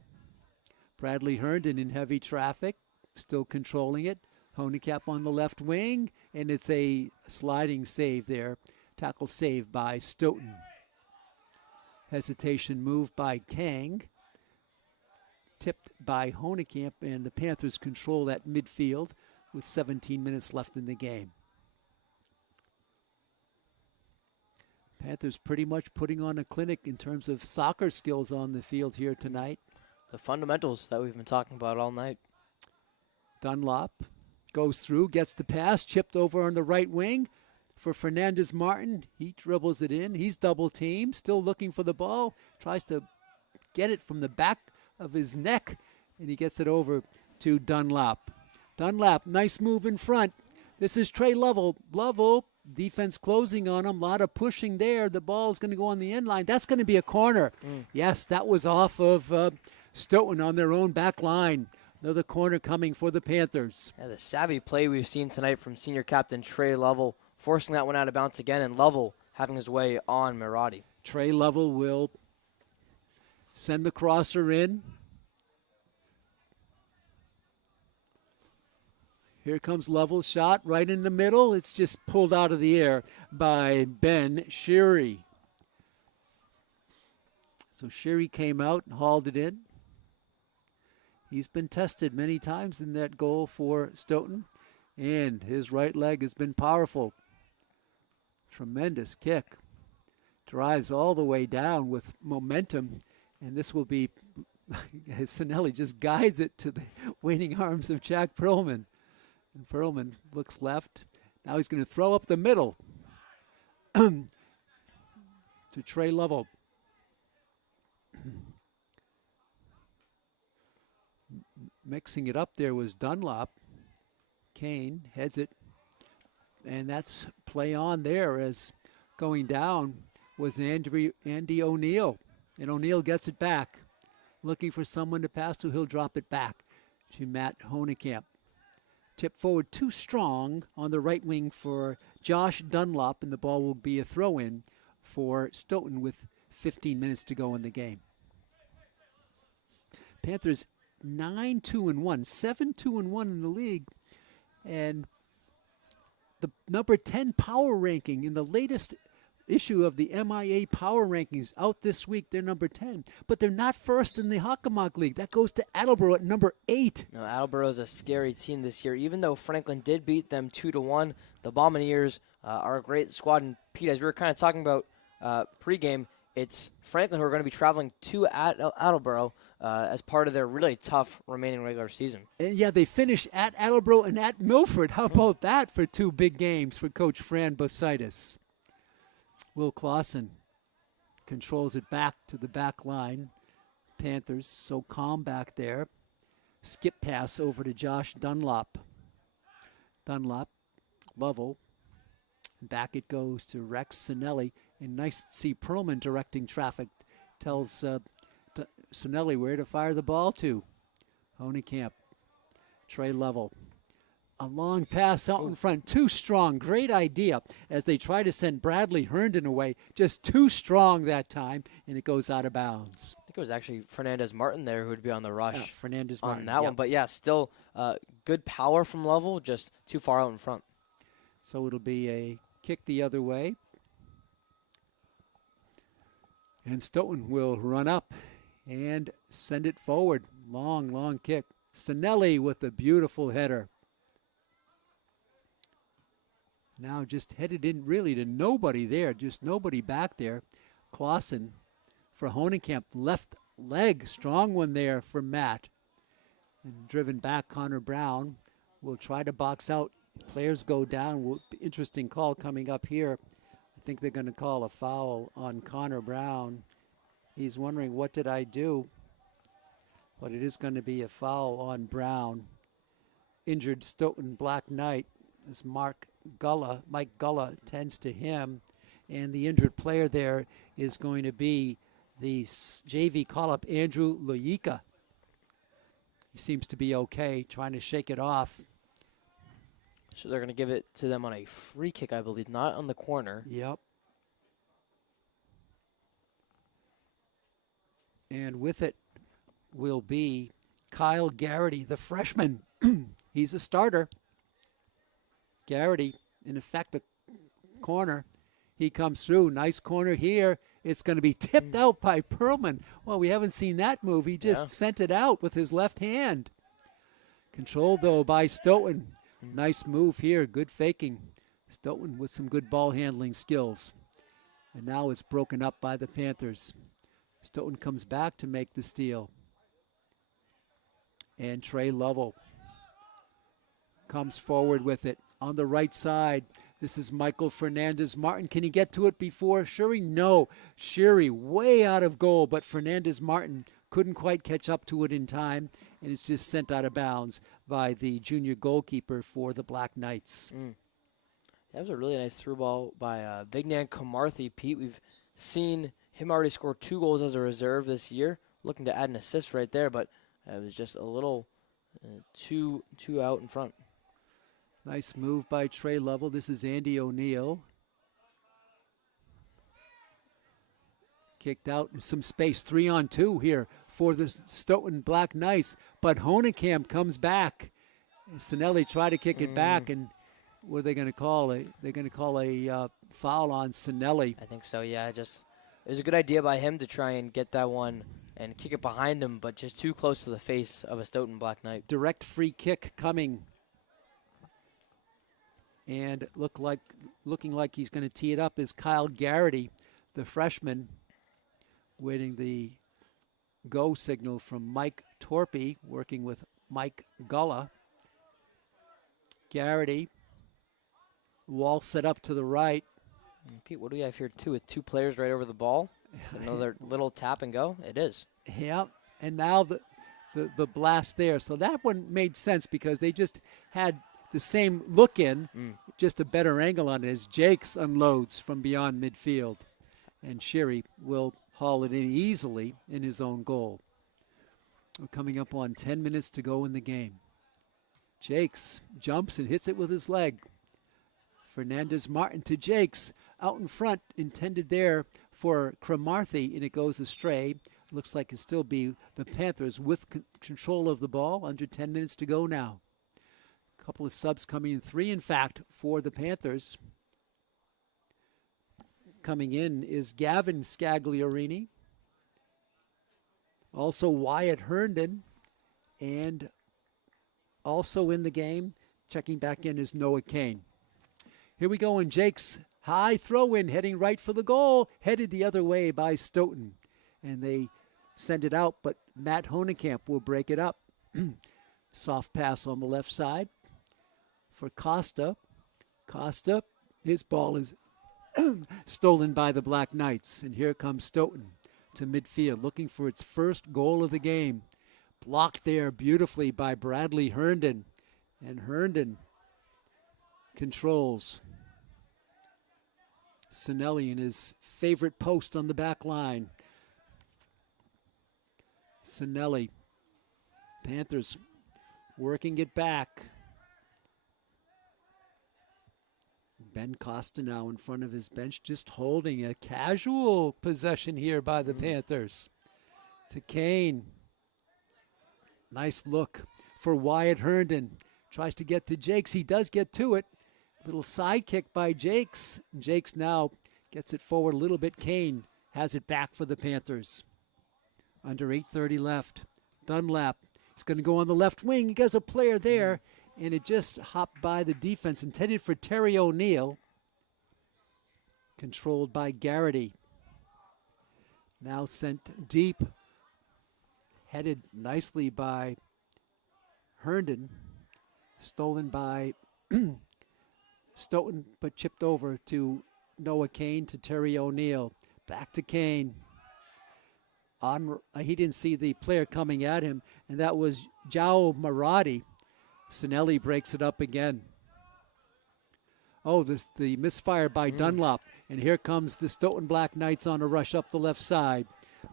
Bradley Herndon in heavy traffic, still controlling it. Honeycap on the left wing, and it's a sliding save there. Tackle save by Stoughton. Hesitation move by Kang. Tipped by Honeycamp, and the Panthers control that midfield with 17 minutes left in the game. Panthers pretty much putting on a clinic in terms of soccer skills on the field here tonight. The fundamentals that we've been talking about all night. Dunlop goes through, gets the pass, chipped over on the right wing for Fernandez Martin. He dribbles it in. He's double teamed, still looking for the ball. Tries to get it from the back of his neck, and he gets it over to Dunlop. Dunlop, nice move in front. This is Trey Lovell. Lovell, defense closing on him. A lot of pushing there. The ball is going to go on the end line. That's going to be a corner. Yes, that was off of Stoughton on their own back line. Another corner coming for the Panthers. Yeah, the savvy play we've seen tonight from senior captain Trey Lovell, forcing that one out of bounds again, and Lovell having his way on Mirati. Trey Lovell will send the crosser in. Here comes Lovell's shot right in the middle. It's just pulled out of the air by Ben Sherry. So Sherry came out and hauled it in. He's been tested many times in that goal for Stoughton, and his right leg has been powerful. Tremendous kick. Drives all the way down with momentum, and this will be, Sinelli just guides it to the waiting arms of Jack Perlman. And Perlman looks left. Now he's going to throw up the middle to Trey Lovell. Mixing it up there was Dunlop. Kane heads it. And that's play on there, as going down was Andy O'Neill. And O'Neill gets it back. Looking for someone to pass to. He'll drop it back to Matt Honeycamp. Tip forward too strong on the right wing for Josh Dunlop, and the ball will be a throw-in for Stoughton with 15 minutes to go in the game. Panthers 9-2-1, 7-2-1 in the league, and the number 10 power ranking in the latest issue of the MIA Power Rankings out this week. They're number 10, but they're not first in the Hockomock League. That goes to Attleboro at number 8. No, Attleboro is a scary team this year. Even though Franklin did beat them 2-1, the Bombardiers are a great squad. And Pete, as we were kind of talking about pregame, it's Franklin who are going to be traveling to Attleboro as part of their really tough remaining regular season. And yeah, they finish at Attleboro and at Milford. How about that for two big games for Coach Fran Bositis? Will Clausen controls it back to the back line. Panthers so calm back there. Skip pass over to Josh Dunlop. Dunlop, Lovell. Back it goes to Rex Sinelli. And nice to see Perlman directing traffic. Tells Sinelli where to fire the ball to. Honeycamp. Trey Lovell. A long pass out in front, too strong. Great idea as they try to send Bradley Herndon away. Just too strong that time, and it goes out of bounds. I think it was actually Fernandez Martin there who would be on the rush Fernandez on Martin, that one. But, yeah, still good power from Lovell, just too far out in front. So it'll be a kick the other way. And Stoughton will run up and send it forward. Long, long kick. Sinelli with a beautiful header. Now just headed in really to nobody there, just nobody back there. Clausen for Honeycamp, left leg, strong one there for Matt. And driven back, Connor Brown will try to box out. Players go down. Interesting call coming up here. I think they're going to call a foul on Connor Brown. He's wondering, what did I do? But it is going to be a foul on Brown. Injured Stoughton Black Knight as Mike Gulla tends to him. And the injured player there is going to be the JV call-up, Andrew Loyika. He seems to be okay, trying to shake it off. So they're going to give it to them on a free kick, I believe, not on the corner. Yep. And with it will be Kyle Garrity, the freshman. He's a starter. Garrity, in effect, a corner. He comes through. Nice corner here. It's going to be tipped out by Perlman. Well, we haven't seen that move. He just sent it out with his left hand. Controlled, though, by Stoughton. Nice move here. Good faking. Stoughton with some good ball handling skills. And now it's broken up by the Panthers. Stoughton comes back to make the steal. And Trey Lovell comes forward with it on the right side. This is Michael Fernandez-Martin. Can he get to it before Sherry? No. Sherry way out of goal, but Fernandez-Martin couldn't quite catch up to it in time, and it's just sent out of bounds by the junior goalkeeper for the Black Knights. That was a really nice through ball by Vignan Kamarthi. Pete, we've seen him already score 2 goals as a reserve this year. Looking to add an assist right there, but it was just a little too out in front. Nice move by Trey Lovell. This is Andy O'Neill. Kicked out in some space. 3-on-2 here for the Stoughton Black Knights. But Honekamp comes back. And Sinelli tried to kick it back. And what are they going to call? They're going to call a foul on Sinelli. I think so, yeah. It was a good idea by him to try and get that one and kick it behind him, but just too close to the face of a Stoughton Black Knight. Direct free kick coming. And looking like he's going to tee it up is Kyle Garrity, the freshman, waiting the go signal from Mike Torpy, working with Mike Gulla. Garrity, wall set up to the right. And Pete, what do we have here, too, with 2 players right over the ball? Another little tap and go? It is. Yeah, and now the blast there. So that one made sense because they just had the same look in, just a better angle on it as Jakes unloads from beyond midfield. And Sherry will haul it in easily in his own goal. We're coming up on 10 minutes to go in the game. Jakes jumps and hits it with his leg. Fernandez-Martin to Jakes out in front, intended there for Cromarty, and it goes astray. Looks like it'll still be the Panthers with control of the ball. Under 10 minutes to go now. Couple of subs coming in, 3 in fact for the Panthers. Coming in is Gavin Scagliorini, also Wyatt Herndon, and also in the game, checking back in is Noah Kane. Here we go, and Jake's high throw-in, heading right for the goal, headed the other way by Stoughton. And they send it out, but Matt Honekamp will break it up. Soft pass on the left side for Costa. Costa, his ball is stolen by the Black Knights. And here comes Stoughton to midfield, looking for its first goal of the game. Blocked there beautifully by Bradley Herndon. And Herndon controls. Sinelli in his favorite post on the back line. Sinelli. Panthers working it back. Ben Costa now in front of his bench, just holding a casual possession here by the Panthers. To Kane. Nice look for Wyatt Herndon. Tries to get to Jakes. He does get to it. Little side kick by Jakes. Jakes now gets it forward a little bit. Kane has it back for the Panthers. Under 8:30 left. Dunlap is going to go on the left wing. He gets a player there, and it just hopped by the defense, intended for Terry O'Neill. Controlled by Garrity. Now sent deep. Headed nicely by Herndon. Stolen by Stoughton, but chipped over to Noah Kane, to Terry O'Neill. Back to Kane. He didn't see the player coming at him, and that was João Maradi. Sinelli breaks it up again. Oh, the misfire by Dunlop. And here comes the Stoughton Black Knights on a rush up the left side.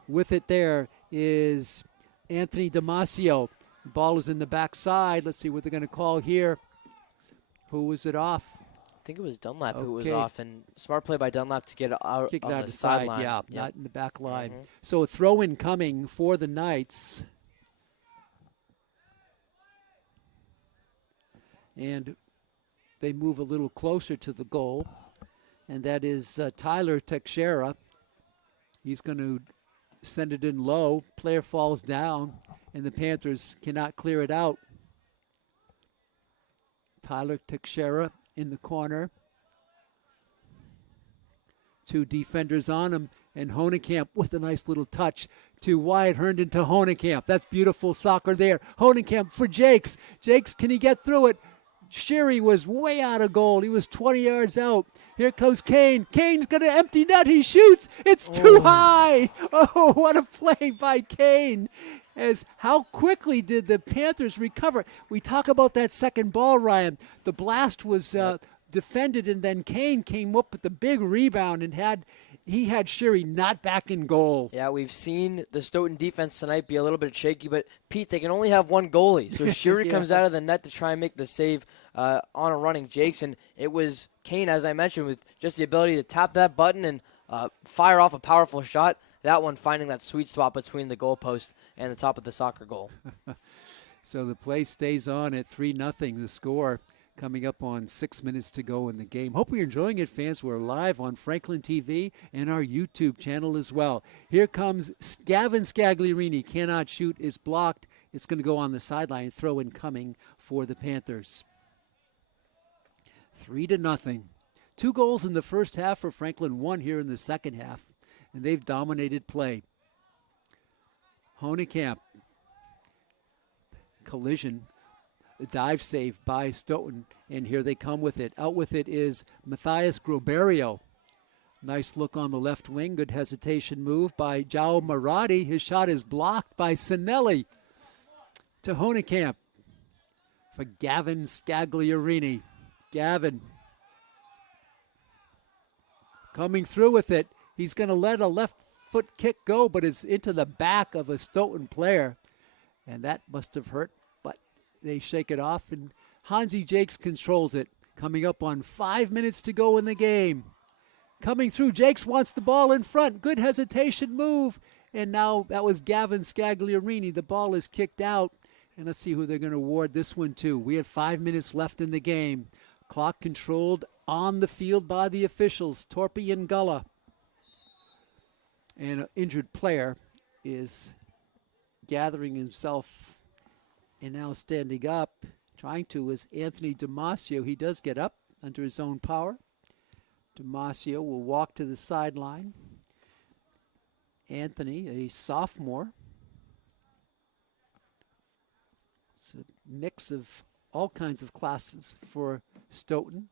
With it there is Anthony Damasio. Ball is in the backside. Let's see what they're going to call here. Who was it off? I think it was Dunlap who was off, and smart play by Dunlap to get out Kick on out the sideline. Yeah, not in the back line. So a throw-in coming for the Knights. And they move a little closer to the goal, and that is Tyler Teixeira. He's going to send it in low. Player falls down, and the Panthers cannot clear it out. Tyler Teixeira in the corner. 2 defenders on him, and Honekamp with a nice little touch to Wyatt Herndon to Honekamp. That's beautiful soccer there. Honekamp for Jakes. Jakes, can he get through it? Sherry was way out of goal. He was 20 yards out. Here comes Kane. Kane's going to empty net. He shoots. It's too high. Oh, what a play by Kane. As how quickly did the Panthers recover? We talk about that second ball, Ryan. The blast was defended, and then Kane came up with the big rebound and had Sherry not back in goal. Yeah, we've seen the Stoughton defense tonight be a little bit shaky, but Pete, they can only have one goalie. So Sherry comes out of the net to try and make the save on a running Jakes, and it was Kane, as I mentioned, with just the ability to tap that button and fire off a powerful shot. That one finding that sweet spot between the goalpost and the top of the soccer goal. So the play stays on at 3-0, the score. Coming up on 6 minutes to go in the game. Hope you're enjoying it, fans. We're live on Franklin TV and our YouTube channel as well. Here comes Gavin Scagliarini. Cannot shoot. It's blocked. It's going to go on the sideline. Throw in coming for the Panthers. 3-0. 2 goals in the first half for Franklin, 1 here in the second half. And they've dominated play. Honekamp. Collision. A dive save by Stoughton, and here they come with it. Out with it is Matthias Groberio. Nice look on the left wing. Good hesitation move by João Marati. His shot is blocked by Sinelli. To Honekamp for Gavin Scagliarini. Gavin coming through with it. He's going to let a left foot kick go, but it's into the back of a Stoughton player, and that must have hurt. They shake it off, and Hansi Jakes controls it. Coming up on 5 minutes to go in the game. Coming through, Jakes wants the ball in front. Good hesitation move. And now that was Gavin Scagliarini. The ball is kicked out. And let's see who they're going to award this one to. We have 5 minutes left in the game. Clock controlled on the field by the officials, Torpy and Gullah. And an injured player is gathering himself and now standing up, trying to, is Anthony Damasio. He does get up under his own power. Damasio will walk to the sideline. Anthony, a sophomore. It's a mix of all kinds of classes for Stoughton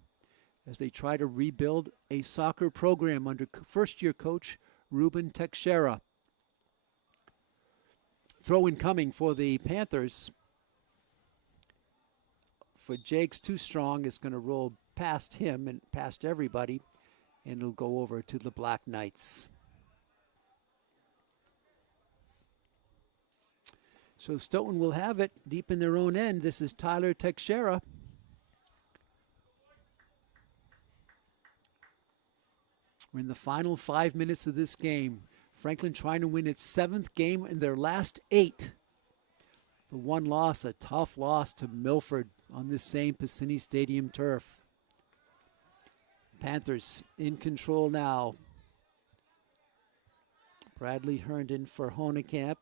as they try to rebuild a soccer program under first-year coach Ruben Teixeira. Throw in coming for the Panthers. For Jakes, too strong. It's going to roll past him and past everybody, and it'll go over to the Black Knights. So Stoughton will have it deep in their own end. This is Tyler Teixeira. We're in the final 5 minutes of this game. Franklin trying to win its 7th game in their last 8. The one loss, a tough loss to Milford on this same Piscini Stadium turf. Panthers in control now. Bradley Herndon for Honekamp.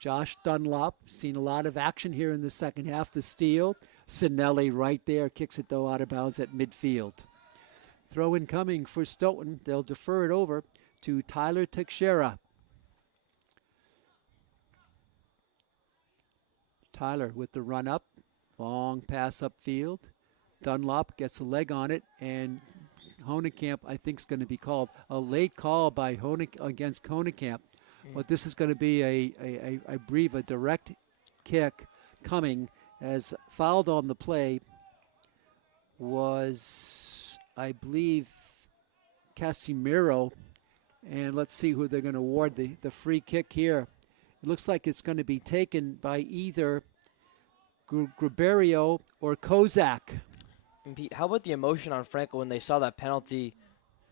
Josh Dunlop, seen a lot of action here in the second half. The steal. Sinelli right there, kicks it though out of bounds at midfield. Throw in coming for Stoughton. They'll defer it over to Tyler Teixeira. Tyler with the run up. Long pass upfield. Dunlop gets a leg on it, and Honekamp, I think, is going to be called. A late call by against Honekamp. But this is going to be I believe, a direct kick coming, as fouled on the play was, I believe, Casimiro. And let's see who they're going to award the free kick here. It looks like it's going to be taken by either Gruberio or Kozak. And Pete, how about the emotion on Franklin when they saw that penalty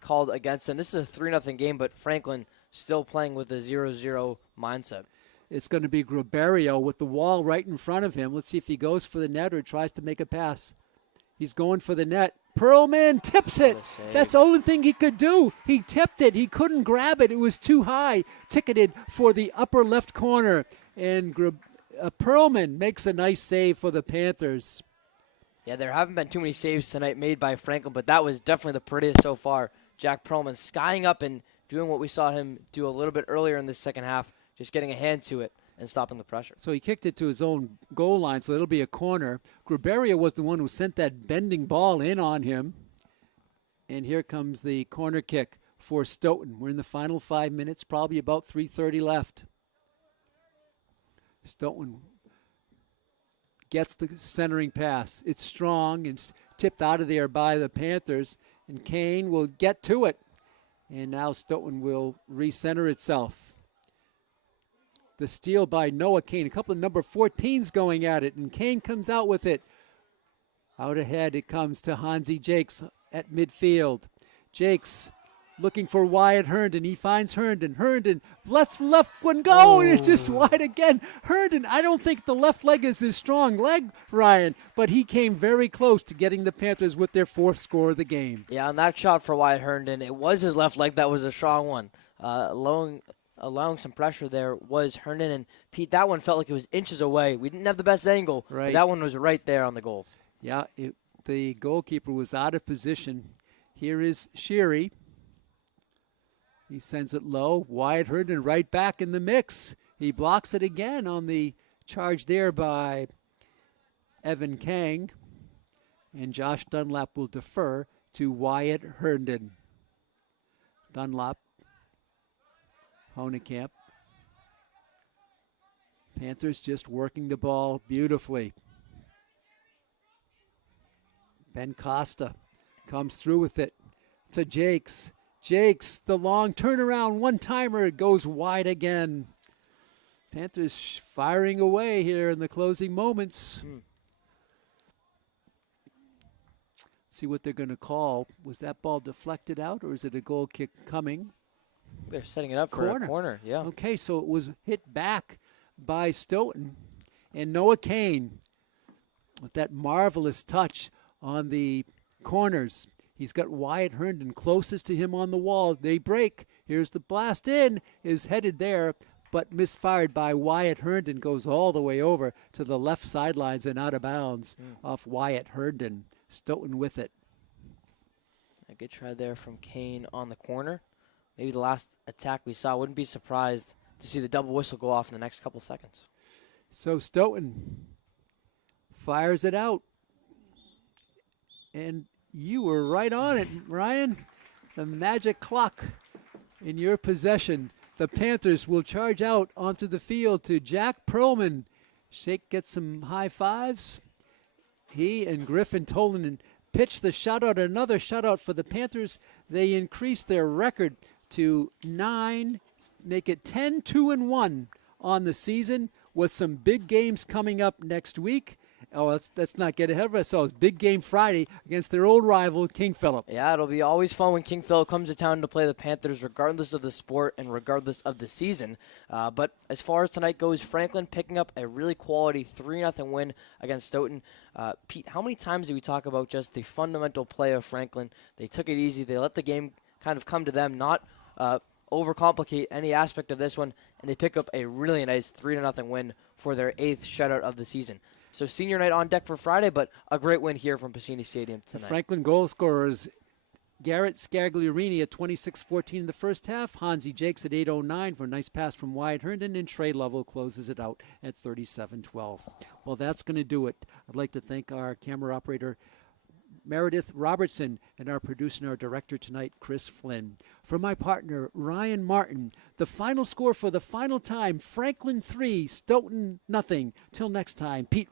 called against them? This is a 3-0 game, but Franklin still playing with a 0-0 mindset. It's going to be Gruberio with the wall right in front of him. Let's see if he goes for the net or tries to make a pass. He's going for the net. Perlman tips it. That's the only thing he could do. He tipped it. He couldn't grab it. It was too high. Ticketed for the upper left corner. And Perlman makes a nice save for the Panthers. Yeah, there haven't been too many saves tonight made by Franklin, but that was definitely the prettiest so far. Jack Perlman skying up and doing what we saw him do a little bit earlier in the second half, just getting a hand to it and stopping the pressure. So he kicked it to his own goal line, so it'll be a corner. Gruberia was the one who sent that bending ball in on him. And here comes the corner kick for Stoughton. We're in the final 5 minutes, probably about 3:30 left. Stoughton gets the centering pass. It's strong and tipped out of there by the Panthers. And Kane will get to it. And now Stoughton will recenter itself. The steal by Noah Kane. A couple of number 14s going at it, and Kane comes out with it. Out ahead it comes to Hansi Jakes at midfield. Jakes looking for Wyatt Herndon. He finds Herndon. Herndon lets left one go, and it's just wide again. Herndon, I don't think the left leg is his strong leg, Ryan, but he came very close to getting the Panthers with their fourth score of the game. Yeah, on that shot for Wyatt Herndon, it was his left leg that was a strong one. Allowing some pressure there was Herndon. And Pete, that one felt like it was inches away. We didn't have the best angle, right. But that one was right there on the goal. Yeah, the goalkeeper was out of position. Here is Sheary. He sends it low. Wyatt Herndon right back in the mix. He blocks it again on the charge there by Evan Kang. And Josh Dunlap will defer to Wyatt Herndon. Dunlap. Honekamp. Panthers just working the ball beautifully. Ben Costa comes through with it to Jakes. Jakes, the long turnaround, one-timer, it goes wide again. Panthers firing away here in the closing moments. See what they're going to call. Was that ball deflected out, or is it a goal kick coming? They're setting it up for a corner, yeah. Okay, so it was hit back by Stoughton. And Noah Kane with that marvelous touch on the corners. He's got Wyatt Herndon closest to him on the wall. They break. Here's the blast in. Is headed there, but misfired by Wyatt Herndon. Goes all the way over to the left sidelines and out of bounds off Wyatt Herndon. Stoughton with it. A good try there from Kane on the corner. Maybe the last attack we saw. Wouldn't be surprised to see the double whistle go off in the next couple seconds. So Stoughton fires it out. And you were right on it, Ryan. The magic clock in your possession. The Panthers will charge out onto the field to Jack Perlman. Shake gets some high fives. He and Griffin Tolanen pitch the shutout. Another shutout for the Panthers. They increase their record to 9, make it 10-2-1 on the season with some big games coming up next week. Oh, let's not get ahead of ourselves. Big game Friday against their old rival, King Philip. Yeah, it'll be always fun when King Philip comes to town to play the Panthers, regardless of the sport and regardless of the season. But as far as tonight goes, Franklin picking up a really quality 3-0 win against Stoughton. Pete, how many times do we talk about just the fundamental play of Franklin? They took it easy. They let the game kind of come to them, not overcomplicate any aspect of this one, and they pick up a really nice 3-0 win for their 8th shutout of the season. So senior night on deck for Friday, but a great win here from Pacini Stadium tonight. The Franklin goal scorers, Garrett Scagliarini at 26-14 in the first half. Hansi Jakes at 8:09 for a nice pass from Wyatt Herndon, and Trey Lovell closes it out at 37-12. Well, that's going to do it. I'd like to thank our camera operator, Meredith Robertson, and our producer and our director tonight, Chris Flynn. For my partner, Ryan Martin, the final score for the final time, Franklin 3, Stoughton nothing. Till next time, Pete